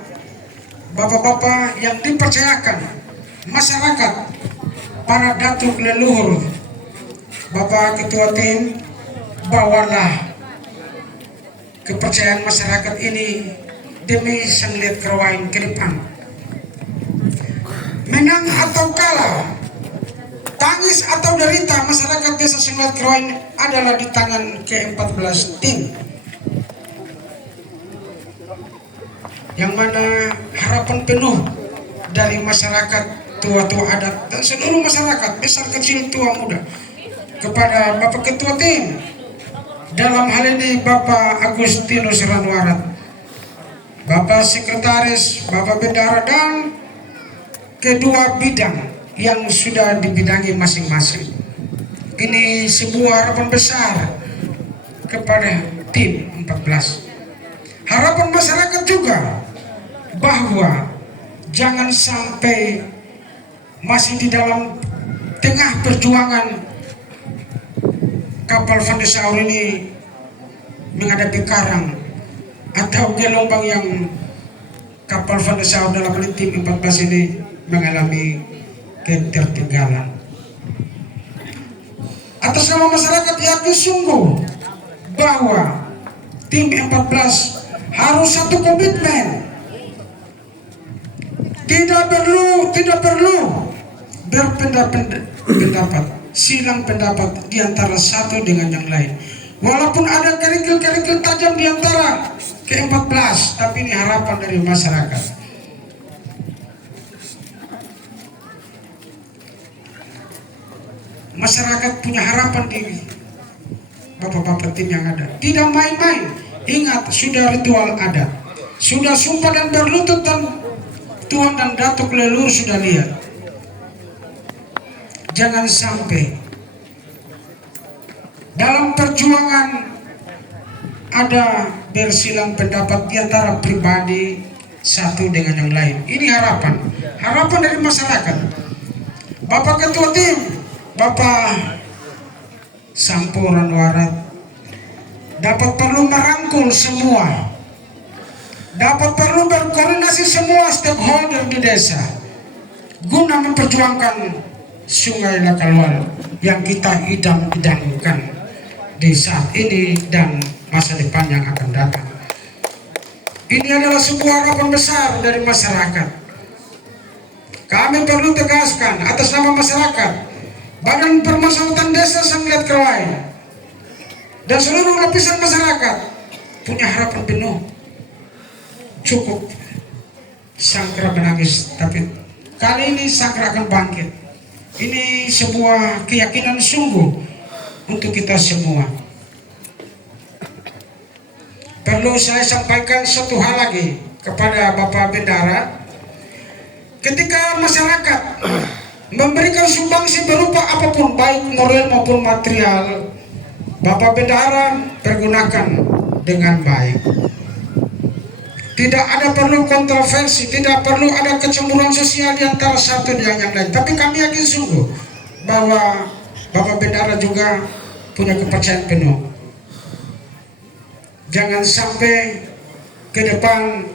bapak-bapak yang dipercayakan masyarakat, para datuk leluhur, Bapak Ketua Tim, bawalah kepercayaan masyarakat ini demi Sanglet Kroin ke depan. Menang atau kalah, tangis atau derita masyarakat Desa Sanglet Kroin adalah di tangan ke-14 tim, yang mana harapan penuh dari masyarakat, tua-tua adat dan seluruh masyarakat besar kecil tua muda kepada Bapak Ketua Tim, dalam hal ini Bapak Agustinus Ranwarat, Bapak Sekretaris, Bapak Bendara, dan kedua bidang yang sudah dibidangi masing-masing. Ini sebuah harapan besar kepada tim 14. Harapan masyarakat juga bahwa jangan sampai masih di dalam tengah perjuangan kapal Van der Saur ini menghadapi karang atau gelombang yang kapal Van der Saur dalam tim 14 ini mengalami ketertinggalan. Atas nama masyarakat yakin sungguh bahwa tim 14 harus satu komitmen. Tidak perlu berpendapat, silang pendapat di antara satu dengan yang lain. Walaupun ada kerikil-kerikil tajam di antara ke-14, tapi ini harapan dari masyarakat. Masyarakat punya harapan di bapak-bapak tim yang ada. Tidak main-main. Ingat, sudah ritual adat, sudah sumpah dan berlutut, dan Tuan dan Datuk leluhur sudah lihat. Jangan sampai dalam perjuangan ada bersilang pendapat di antara pribadi satu dengan yang lain. Ini harapan dari masyarakat. Bapak Ketua Tim, Bapak Sampuran Warat, dapat perlu merangkul semua, dapat perlu berkoordinasi semua stakeholder di desa guna memperjuangkan Sungai Lakalwal yang kita idam-idamkan di saat ini dan masa depan yang akan datang. Ini adalah sebuah harapan besar dari masyarakat. Kami perlu tegaskan atas nama masyarakat, Badan Permasyarakatan Desa Sangliat Kerawain dan seluruh lapisan masyarakat punya harapan penuh. Cukup Sangkra menangis, tapi kali ini Sangkra akan bangkit. Ini sebuah keyakinan sungguh untuk kita semua. Perlu saya sampaikan satu hal lagi kepada Bapak Bendara. Ketika masyarakat memberikan sumbangsi berupa apapun, baik moral maupun material, Bapak Bendahara pergunakan dengan baik. Tidak ada perlu kontroversi, tidak perlu ada kecemburuan sosial di antara satu dengan yang lain. Tapi kami yakin sungguh bahwa Bapak Bendahara juga punya kepercayaan penuh. Jangan sampai ke depan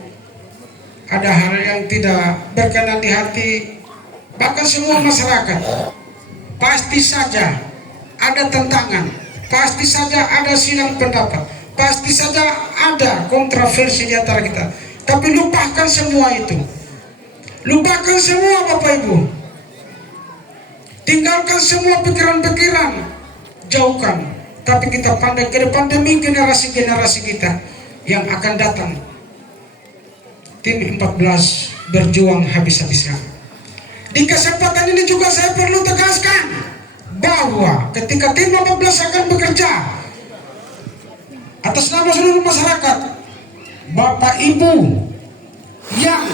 ada hal yang tidak berkenan di hati, bahkan semua masyarakat. Pasti saja ada tentangan, pasti saja ada silang pendapat, pasti saja ada kontroversi di antara kita. Tapi lupakan semua itu. Lupakan semua Bapak Ibu. Tinggalkan semua pikiran-pikiran. Jauhkan. Tapi kita pandai ke depan demi generasi-generasi kita yang akan datang. Tim 14 berjuang habis-habisan. Di kesempatan ini juga saya perlu tegaskan bahwa ketika tim 14 akan bekerja atas nama seluruh masyarakat, Bapak Ibu yang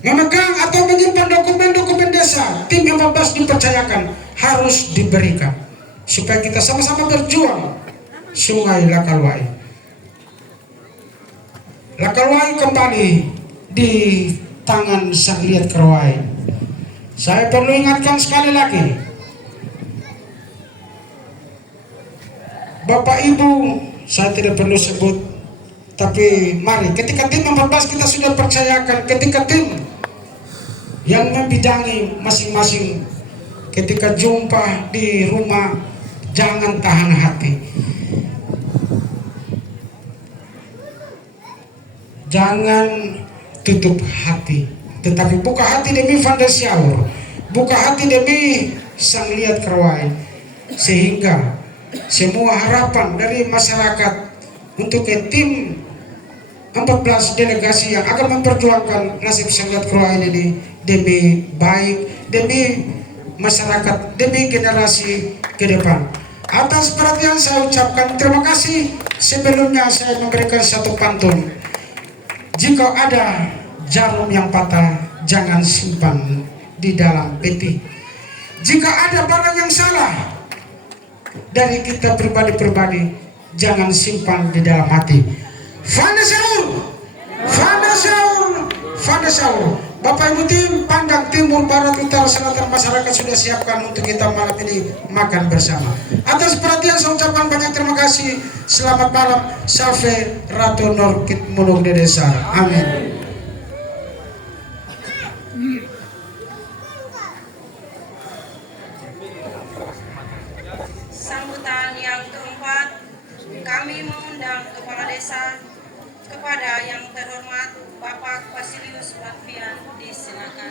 memegang atau menyimpan dokumen-dokumen desa, tim 14 dipercayakan harus diberikan supaya kita sama-sama berjuang Sungai Lakalwai. Lakalwai kembali di tangan Sangliat Kerawain. Saya perlu ingatkan sekali lagi, Bapak Ibu, saya tidak perlu sebut, tapi mari ketika tim 14 kita sudah percayakan, ketika tim yang membidangi masing-masing, ketika jumpa di rumah, jangan tahan hati. Jangan tutup hati, tetapi buka hati demi Van der Saur, buka hati demi Sangliat Kerawain, sehingga semua harapan dari masyarakat untuk tim 14 delegasi yang akan memperjuangkan nasib Sangliat Kerawain ini demi baik, demi masyarakat, demi generasi ke depan. Atas perhatian saya ucapkan terima kasih. Sebelumnya saya memberikan satu pantun. Jika ada jarum yang patah, jangan simpan di dalam PT. Jika ada barang yang salah dari kita pribadi-pribadi, jangan simpan di dalam hati. Fanda sahur, Fanda sahur, Fanda sahur. Bapak Ibu tim Pandang Timur Barat Utara Selatan, masyarakat sudah siapkan untuk kita malam ini makan bersama. Atas perhatian saya ucapkan banyak terima kasih. Selamat malam. Salve Ratu Norkit Mulung Desa. Amin. Sambutan yang keempat, kami mengundang Kepala Desa kepada yang terhormat Bapak Basilius Latvian, disilakan.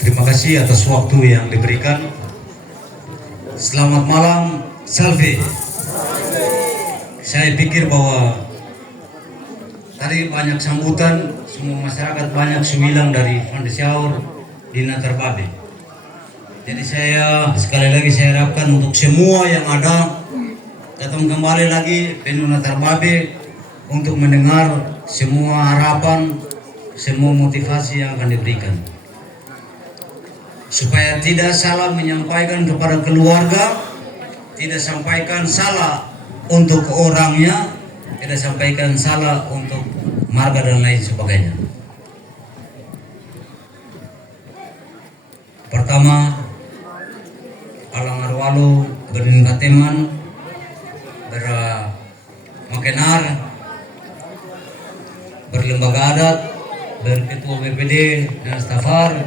Terima kasih atas waktu yang diberikan. Selamat malam, Salve. Saya pikir bahwa tadi banyak sambutan, semua masyarakat banyak sembilang dari Fandesiaur di Natarbabe. Jadi saya sekali lagi saya harapkan untuk semua yang ada datang kembali lagi penuh Natarbabe untuk mendengar semua harapan, semua motivasi yang akan diberikan. Supaya tidak salah menyampaikan kepada keluarga, tidak sampaikan salah untuk orangnya, tidak sampaikan salah untuk marga dan lain sebagainya. Pertama, alang arwalo berdin kateman bermakenar berlembaga adat berketua BPD dan stafar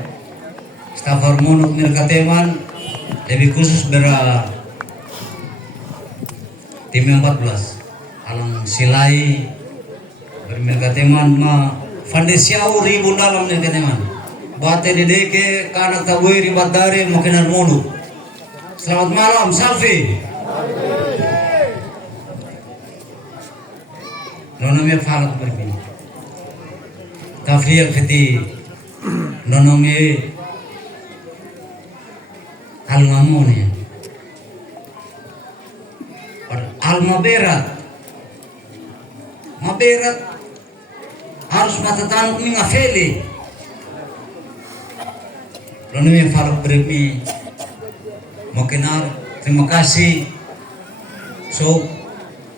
monok nirkateman, lebih khusus tim 14 alang silai bermirkateman ma Fandesiaur ribu dalam nirkateman bate dedeke kanak tabui ribat dari makinan mulu. Selamat malam, Salve. Nonome falak berbini tafriyak fiti nonome almamone alma berat harus mata tanuk ni ngafeli lalu yang falak bermi makinar. Terima kasih so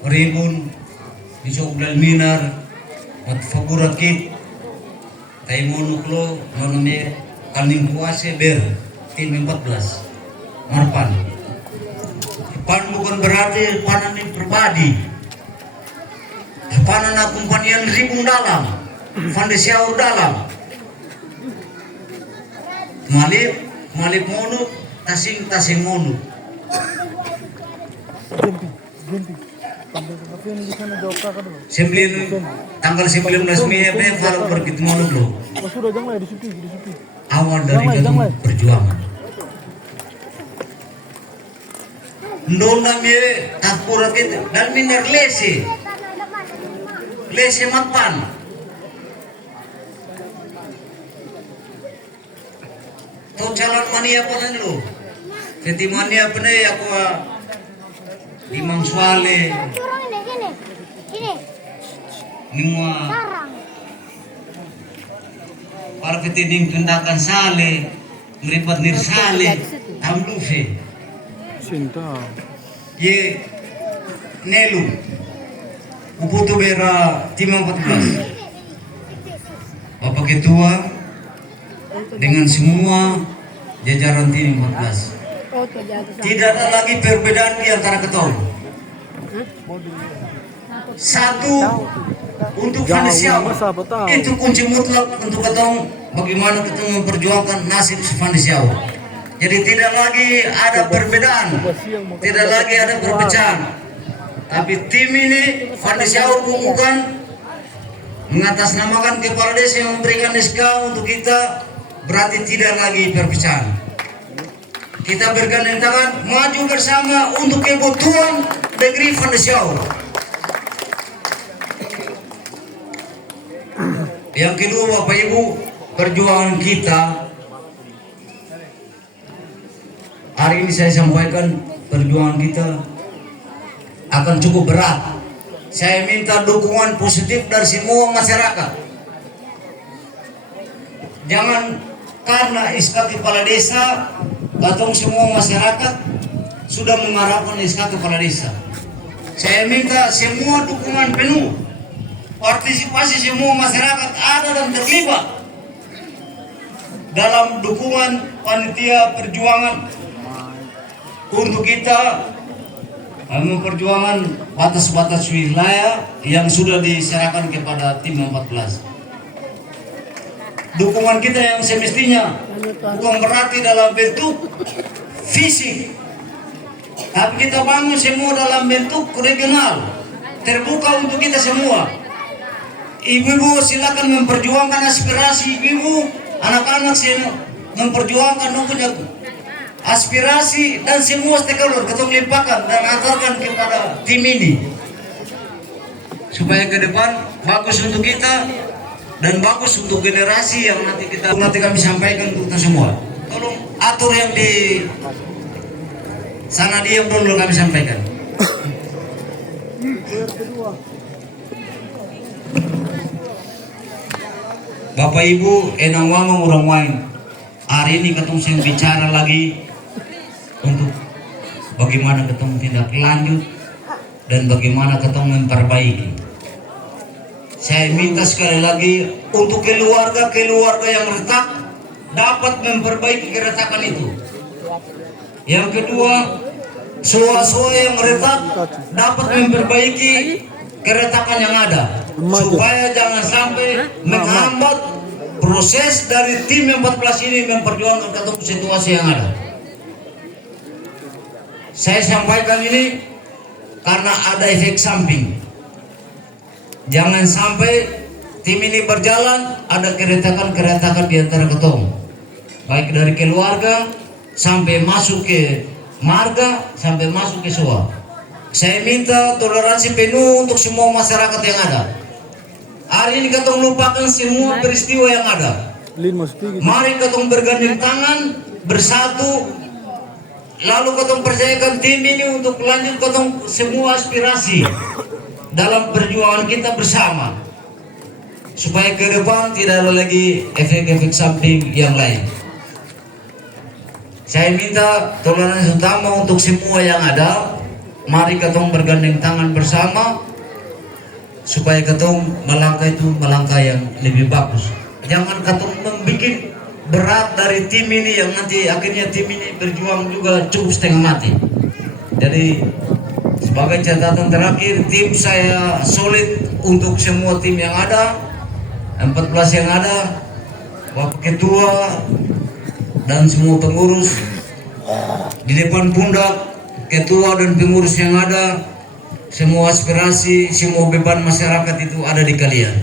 ribun isok dalminar mat fagurakit taimonuklo nonome kalning kuase ber tim 14 Marpan. Pan bukan berarti panan pribadi. Panan akumpanian ribung dalam, Fandesiaur dalam. Malip monut, tasing monut. Tanggal 19 Mei kalau begitu monut loh. Awal dari perjuangan. Ndona me takpura kita dan minar lese matpan to calon mania panan lo keti mania pene aku Imam Swale nimwa para keti ding kendakan sale meripat nir sale amlufe Sinta. Ye Nelu Uputu bera tim 14 Bapak Ketua dengan semua jajaran tim 14. Tidak ada lagi perbedaan di antara ketua. Satu untuk Fandesiaur. Itu kunci mutlak untuk ketua bagaimana kita memperjuangkan nasib Fandesiaur. Jadi tidak lagi ada perbedaan, tidak lagi ada perpecahan. Tapi tim ini Fandesiaur bukan mengatasnamakan kepala desa yang memberikan SK untuk kita, berarti tidak lagi perpecahan. Kita bergandeng tangan maju bersama untuk kebutuhan negeri Fandesiaur. Yang kedua, Bapak Ibu, perjuangan kita hari ini saya sampaikan perjuangan kita akan cukup berat. Saya minta dukungan positif dari semua masyarakat. Jangan karena SK kepala desa, atau semua masyarakat sudah mengharapkan SK kepala desa. Saya minta semua dukungan penuh, partisipasi semua masyarakat ada dan terlibat dalam dukungan panitia perjuangan untuk kita memperjuangkan batas-batas wilayah yang sudah diserahkan kepada tim 14. Dukungan kita yang semestinya bukan berarti dalam bentuk fisik, tapi kita bangun semua dalam bentuk regional, terbuka untuk kita semua. Ibu-ibu silakan memperjuangkan aspirasi ibu-ibu, anak-anak memperjuangkan punya aspirasi, dan semua stakeholder kita limpahkan dan antarkan kepada tim ini supaya ke depan bagus untuk kita dan bagus untuk generasi yang nanti kami sampaikan untuk kita semua. Tolong atur yang di sana diam dulu kami sampaikan. Bapak Ibu, enang wamang orang wain. Hari ini ketemu saya bicara lagi untuk bagaimana ketemu tindak lanjut dan bagaimana ketemu memperbaiki. Saya minta sekali lagi untuk keluarga yang retak dapat memperbaiki keretakan itu. Yang kedua, soa-soa yang retak dapat memperbaiki keretakan yang ada, supaya jangan sampai menghambat proses dari tim 14 ini memperjuangkan ketemu situasi yang ada. Saya sampaikan ini karena ada efek samping. Jangan sampai tim ini berjalan ada keretakan-keretakan di antara ketemu, baik dari keluarga sampai masuk ke marga sampai masuk ke soa. Saya minta toleransi penuh untuk semua masyarakat yang ada. Hari ini kita melupakan semua peristiwa yang ada. Mari kita bergandeng tangan bersatu, lalu kita percayakan tim ini untuk lanjut kita semua aspirasi dalam perjuangan kita bersama, supaya ke depan tidak ada lagi efek-efek samping yang lain. Saya minta toleransi utama untuk semua yang ada. Mari kita bergandeng tangan bersama supaya kita melangkah yang lebih bagus. Jangan kita membuat berat dari tim ini yang nanti akhirnya tim ini berjuang juga cukup setengah mati. Jadi sebagai catatan terakhir, tim saya solid untuk semua tim yang ada, 14 yang ada, Bapak Ketua dan semua pengurus di depan pundak ketua dan pengurus yang ada, semua aspirasi, semua beban masyarakat itu ada di kalian.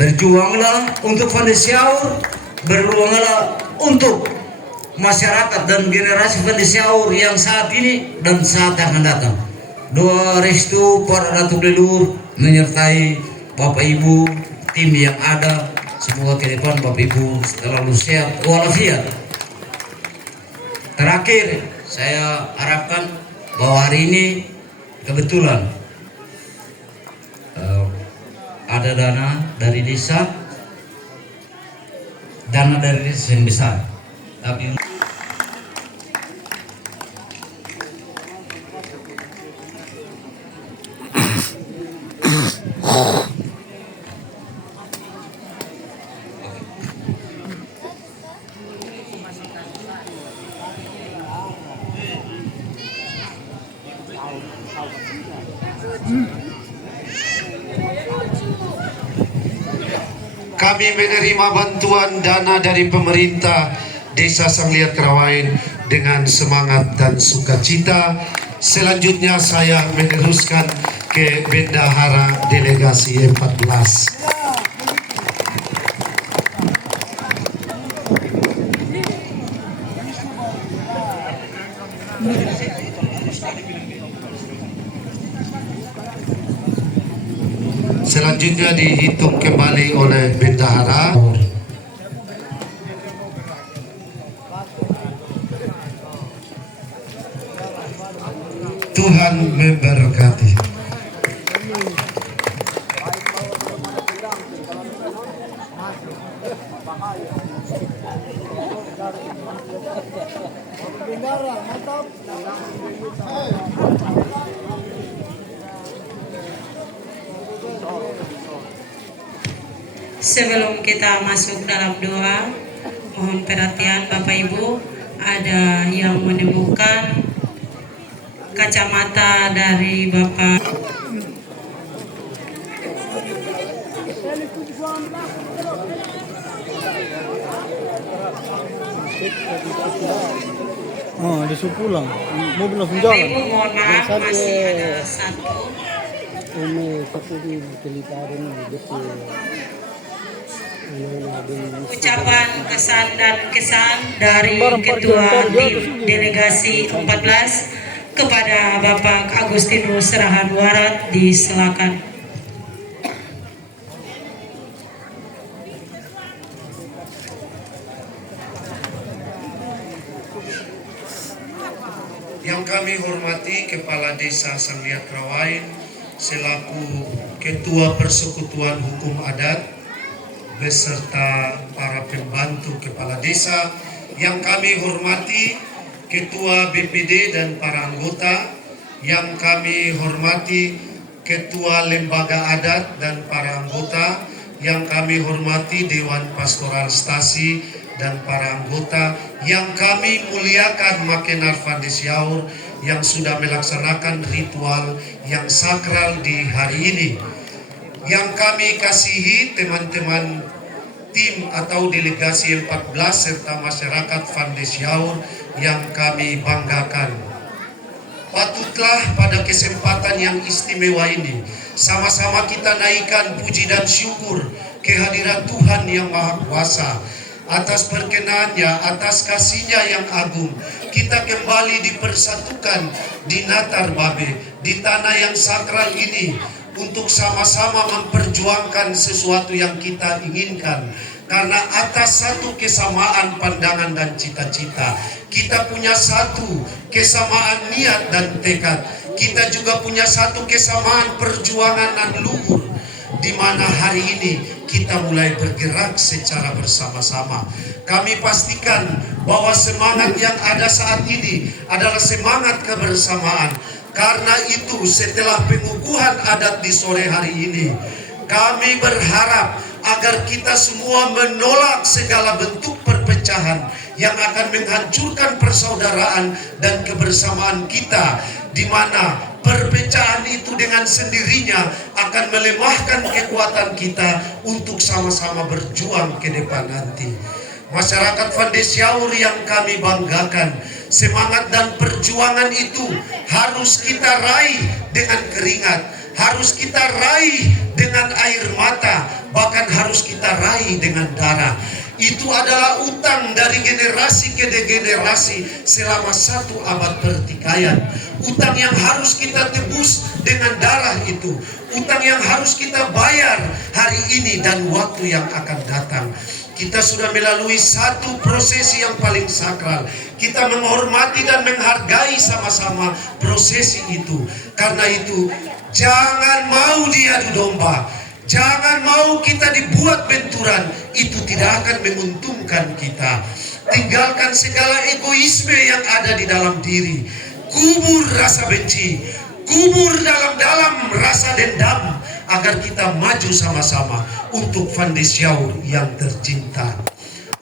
Berjuanglah untuk Vandesiaur, berjuanglah untuk masyarakat dan generasi Vandesiaur yang saat ini dan saat akan datang. Doa restu para datuk leluhur menyertai Bapak Ibu, tim yang ada, semoga ke depan Bapak Ibu selalu sehat walafiat. Terakhir, saya harapkan bahwa hari ini kebetulan ada dana dari desa yang besar, tapi kami menerima bantuan dana dari pemerintah Desa Sangliat Kerawain dengan semangat dan sukacita. Selanjutnya saya meneruskan ke Bendahara Delegasi 14. Selanjutnya dihitung kembali oleh Bendahara. Tuhan memberkati. Sebelum kita masuk dalam doa, mohon perhatian Bapak Ibu, ada yang menemukan kacamata dari Bapak. Oh, disuruh pulang. Mobil langsung jalan. Ibu mohon maaf, masih ada satu. Ini satu di kelitaran betul. Ucapan kesan dan kesan dari Ketua Tim Delegasi 14 kepada Bapak Agustinus Rahaduarat, disilakan. Yang kami hormati Kepala Desa Sangliat Krawain selaku Ketua Persekutuan Hukum Adat beserta para pembantu Kepala Desa, yang kami hormati Ketua BPD dan para anggota, yang kami hormati Ketua Lembaga Adat dan para anggota, yang kami hormati Dewan Pastoral Stasi dan para anggota, yang kami muliakan Makenar Fandesiaur yang sudah melaksanakan ritual yang sakral di hari ini, yang kami kasihi teman-teman tim atau delegasi 14 serta masyarakat Fandesiaur yang kami banggakan. Patutlah pada kesempatan yang istimewa ini sama-sama kita naikkan puji dan syukur kehadiran Tuhan yang Maha Kuasa atas perkenannya, atas kasihnya yang agung. Kita kembali dipersatukan di Natar Babe, di tanah yang sakral ini, untuk sama-sama memperjuangkan sesuatu yang kita inginkan. Karena atas satu kesamaan pandangan dan cita-cita, kita punya satu kesamaan niat dan tekad. Kita juga punya satu kesamaan perjuangan dan luhur, di mana hari ini kita mulai bergerak secara bersama-sama. Kami pastikan bahwa semangat yang ada saat ini adalah semangat kebersamaan. Karena itu setelah pengukuhan adat di sore hari ini, kami berharap agar kita semua menolak segala bentuk perpecahan yang akan menghancurkan persaudaraan dan kebersamaan kita, di mana perpecahan itu dengan sendirinya akan melemahkan kekuatan kita untuk sama-sama berjuang ke depan nanti. Masyarakat Fandesiaur yang kami banggakan, semangat dan perjuangan itu harus kita raih dengan keringat, harus kita raih dengan air mata, bahkan harus kita raih dengan darah. Itu adalah utang dari generasi ke generasi selama 1 abad pertikaian. Utang yang harus kita tebus dengan darah itu. Utang yang harus kita bayar hari ini dan waktu yang akan datang. Kita sudah melalui satu prosesi yang paling sakral. Kita menghormati dan menghargai sama-sama prosesi itu. Karena itu, jangan mau diadu domba. Jangan mau kita dibuat benturan. Itu tidak akan menguntungkan kita. Tinggalkan segala egoisme yang ada di dalam diri. Kubur rasa benci. Kubur dalam-dalam rasa dendam. Agar kita maju sama-sama untuk Fandesiaur yang tercinta.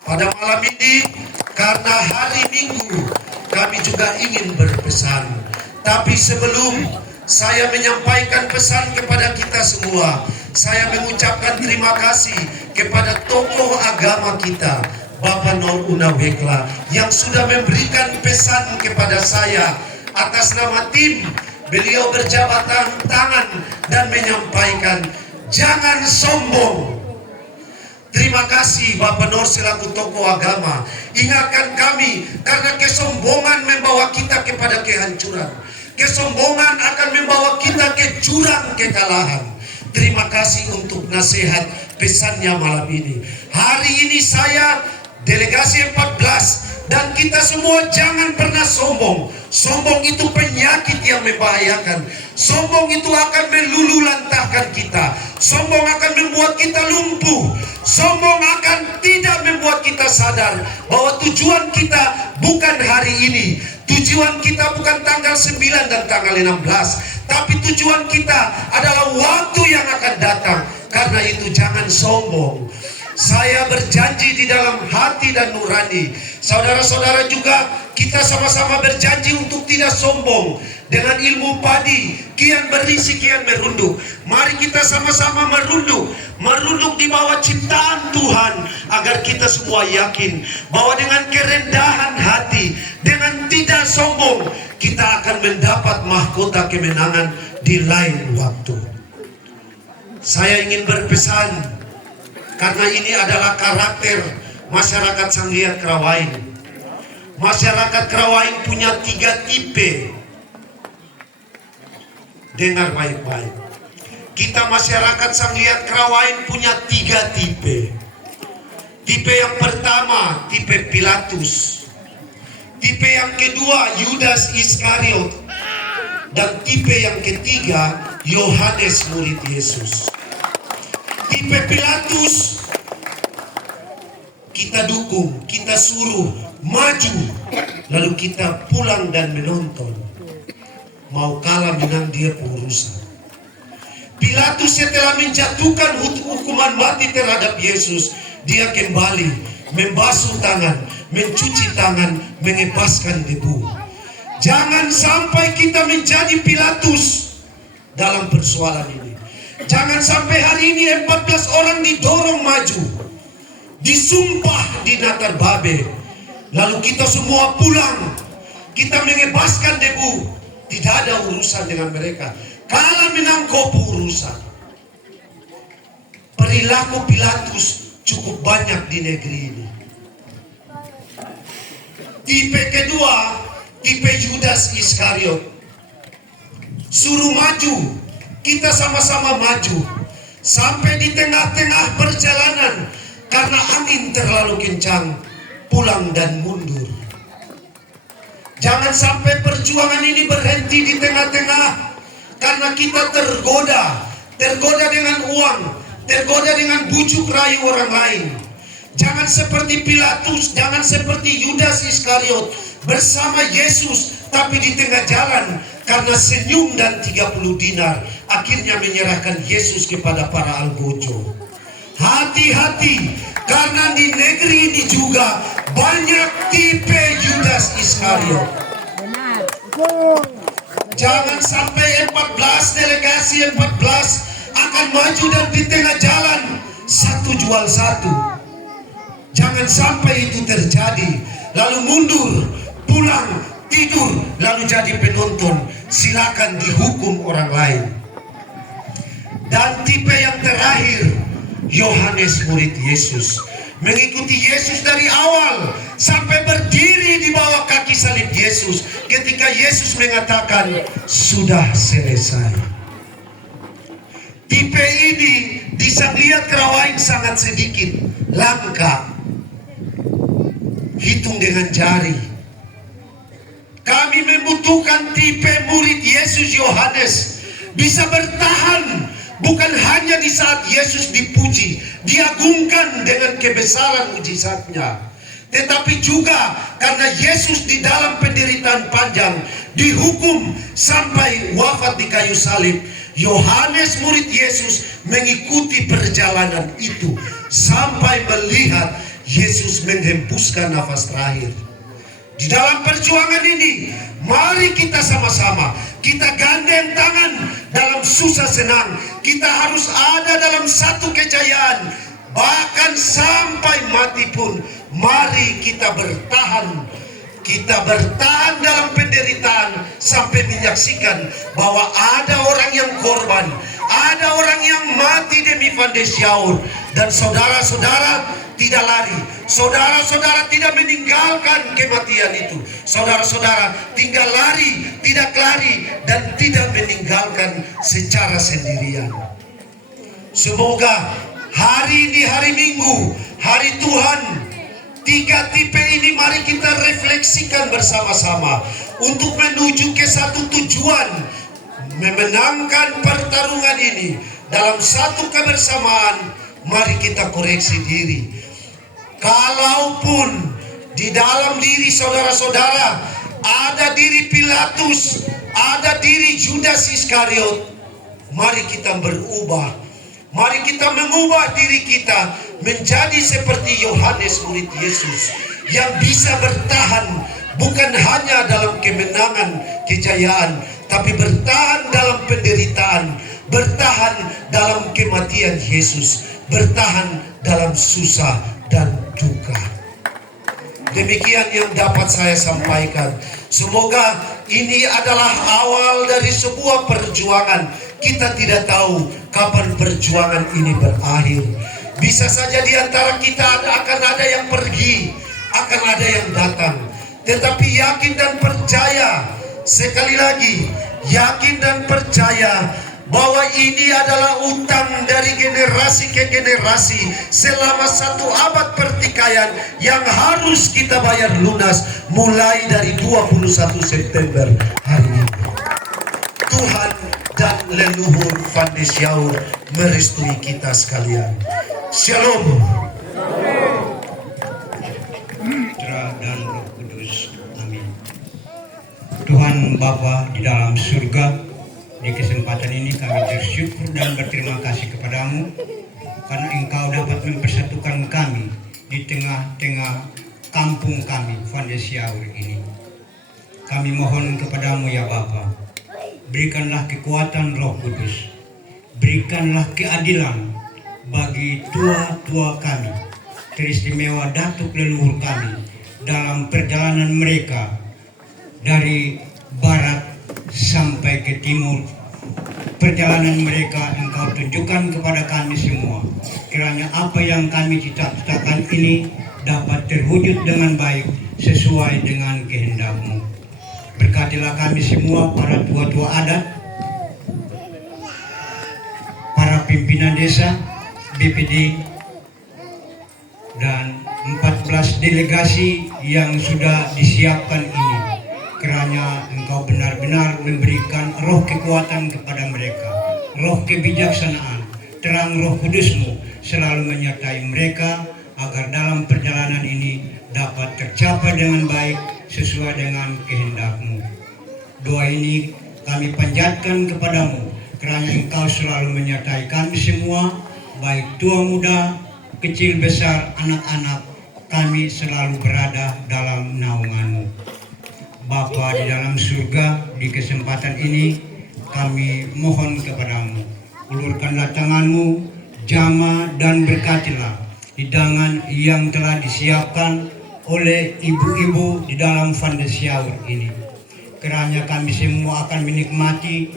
Pada malam ini, karena hari Minggu, kami juga ingin berpesan. Tapi sebelum saya menyampaikan pesan kepada kita semua, saya mengucapkan terima kasih kepada tokoh agama kita, Bapak Nur Unawekla, yang sudah memberikan pesan kepada saya atas nama tim. Beliau berjabat tangan dan menyampaikan, jangan sombong. Terima kasih Bapak Nur selaku tokoh agama. Ingatkan kami, karena kesombongan membawa kita kepada kehancuran. Kesombongan akan membawa kita ke jurang kekalahan. Terima kasih untuk nasihat pesannya malam ini. Hari ini saya, delegasi 14, dan kita semua jangan pernah sombong. Sombong itu penyakit yang membahayakan. Sombong itu akan melululantahkan kita. Sombong akan membuat kita lumpuh. Sombong akan tidak membuat kita sadar bahwa tujuan kita bukan hari ini. Tujuan kita bukan tanggal 9 dan tanggal 16. Tapi tujuan kita adalah waktu yang akan datang. Karena itu jangan sombong. Saya berjanji di dalam hati dan nurani. Saudara-saudara juga kita sama-sama berjanji untuk tidak sombong. Dengan ilmu padi, kian berisi, kian merunduk. Mari kita sama-sama merunduk. Merunduk di bawah ciptaan Tuhan. Agar kita semua yakin bahwa dengan kerendahan hati, dengan tidak sombong, kita akan mendapat mahkota kemenangan di lain waktu. Saya ingin berpesan, karena ini adalah karakter masyarakat Sangliat Krawain. Masyarakat Krawain punya 3 tipe. Dengar baik-baik. Kita masyarakat Sangliat Krawain punya 3 tipe. Tipe yang pertama, tipe Pilatus. Tipe yang kedua, Yudas Iskariot. Dan tipe yang ketiga, Yohanes murid Yesus. Tipe Pilatus kita dukung, kita suruh maju, lalu kita pulang dan menonton. Mau kalah menang dia pengurusan. Pilatus setelah menjatuhkan hukuman mati terhadap Yesus, dia kembali membasuh tangan, mencuci tangan, mengebaskan debu. Jangan sampai kita menjadi Pilatus dalam persoalan ini. Jangan sampai hari ini 14 orang didorong maju, disumpah di Natar Babe, lalu kita semua pulang, kita mengebaskan debu, tidak ada urusan dengan mereka. Kalah menang kopu urusan. Perilaku Pilatus cukup banyak di negeri ini. Tipe kedua, tipe Yudas Iskariot. Suruh maju, kita sama-sama maju. Sampai di tengah-tengah perjalanan, karena angin terlalu kencang, pulang dan mundur. Jangan sampai perjuangan ini berhenti di tengah-tengah, karena kita tergoda dengan uang, tergoda dengan bujuk rayu orang lain. Jangan seperti Pilatus, jangan seperti Yudas Iskariot bersama Yesus, tapi di tengah jalan karena senyum dan 30 dinar akhirnya menyerahkan Yesus kepada para algojo. Hati-hati, karena di negeri ini juga banyak tipe Yudas Iskariot. Jangan sampai 14 delegasi 14 akan maju dan di tengah jalan satu jual satu. Jangan sampai itu terjadi. Lalu mundur, pulang, tidur, lalu jadi penonton. Silakan dihukum orang lain. Dan tipe yang terakhir, Yohanes murid Yesus. Mengikuti Yesus dari awal sampai berdiri di bawah kaki salib Yesus ketika Yesus mengatakan sudah selesai. Tipe ini di Sangliat Krawain sangat sedikit, langka, hitung dengan jari. Kami membutuhkan tipe murid Yesus Yohanes bisa bertahan. Bukan hanya di saat Yesus dipuji, diagungkan dengan kebesaran mujizatnya, tetapi juga karena Yesus di dalam penderitaan panjang, dihukum sampai wafat di kayu salib. Yohanes murid Yesus mengikuti perjalanan itu sampai melihat Yesus menghembuskan nafas terakhir. Di dalam perjuangan ini, mari kita sama-sama, kita gandeng tangan dalam susah senang. Kita harus ada dalam satu kejayaan, bahkan sampai mati pun. Mari kita bertahan. Kita bertahan dalam penderitaan sampai menyaksikan bahwa ada orang yang korban, ada orang yang mati demi Van de Schaur. Dan saudara-saudara tidak lari, saudara-saudara tidak meninggalkan kematian itu. Saudara-saudara tinggal lari, tidak lari, dan tidak meninggalkan secara sendirian. Semoga hari ini hari Minggu, hari Tuhan, 3 tipe ini mari kita refleksikan bersama-sama. untuk menuju ke satu tujuan, memenangkan pertarungan ini dalam satu kebersamaan. Mari kita koreksi diri. Kalaupun di dalam diri saudara-saudara ada diri Pilatus, ada diri Judas Iskariot, mari kita berubah. Mari kita mengubah diri kita menjadi seperti Yohanes murid Yesus yang bisa bertahan bukan hanya dalam kemenangan, kejayaan, tapi bertahan dalam penderitaan, bertahan dalam kematian Yesus, bertahan dalam susah dan duka. Demikian yang dapat saya sampaikan. Semoga ini adalah awal dari sebuah perjuangan. Kita tidak tahu kapan perjuangan ini berakhir. Bisa saja di antara kita akan ada yang pergi, akan ada yang datang. Tetapi yakin dan percaya, sekali lagi, yakin dan percaya bahwa ini adalah utang dari generasi ke generasi selama 1 abad pertikaian yang harus kita bayar lunas mulai dari 21 September hari ini. Tuhan dan leluhur Van de Schaur merestui kita sekalian. Shalom. Putra dan Roh Kudus. Amin. Tuhan Bapa di dalam surga, di kesempatan ini kami bersyukur dan berterima kasih kepadamu karena Engkau dapat mempersatukan kami di tengah-tengah kampung kami, Van de Schaur ini. Kami mohon kepadamu ya Bapa, berikanlah kekuatan Roh Kudus, berikanlah keadilan bagi tua-tua kami, teristimewa datuk leluhur kami dalam perjalanan mereka dari barat sampai ke timur. Perjalanan mereka Engkau tunjukkan kepada kami semua, kiranya apa yang kami cita-citakan ini dapat terwujud dengan baik sesuai dengan kehendak-Mu. Berkatilah kami semua, para tua-tua adat, para pimpinan desa, BPD, dan 14 delegasi yang sudah disiapkan ini. Kiranya Engkau benar-benar memberikan roh kekuatan kepada mereka, roh kebijaksanaan, terang Roh Kudus-Mu selalu menyertai mereka agar dalam perjalanan ini dapat tercapai dengan baik sesuai dengan kehendak-Mu. Doa ini kami panjatkan kepadamu, kerana Engkau selalu menyertai kami semua, baik tua muda, kecil besar, anak-anak, kami selalu berada dalam naungan-Mu. Bapa di dalam surga, di kesempatan ini kami mohon kepadamu, ulurkanlah tangan-Mu, jamah dan berkatilah hidangan yang telah disiapkan oleh ibu-ibu di dalam Van de Schaur ini. Kiranya kami semua akan menikmati,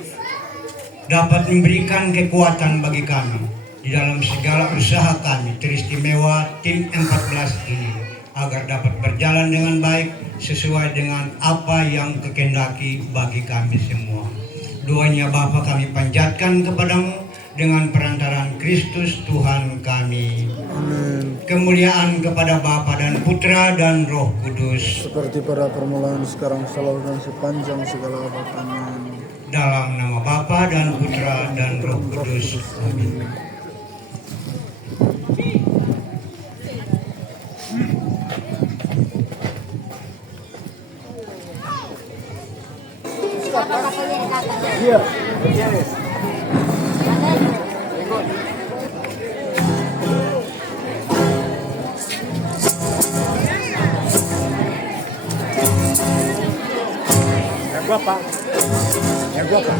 dapat memberikan kekuatan bagi kami di dalam segala usaha kami, teristimewa tim 14 ini, agar dapat berjalan dengan baik sesuai dengan apa yang kehendaki bagi kami semua. Doanya Bapa kami panjatkan kepadamu dengan perantaraan Kristus Tuhan kami. Amin. Kemuliaan kepada Bapa dan Putra dan Roh Kudus, seperti pada permulaan, sekarang, selalu dan sepanjang segala abad. Amin. dalam nama Bapa dan Putra dan Roh Kudus. Amin. Iya. Yang gua Pak. Yang gua Pak.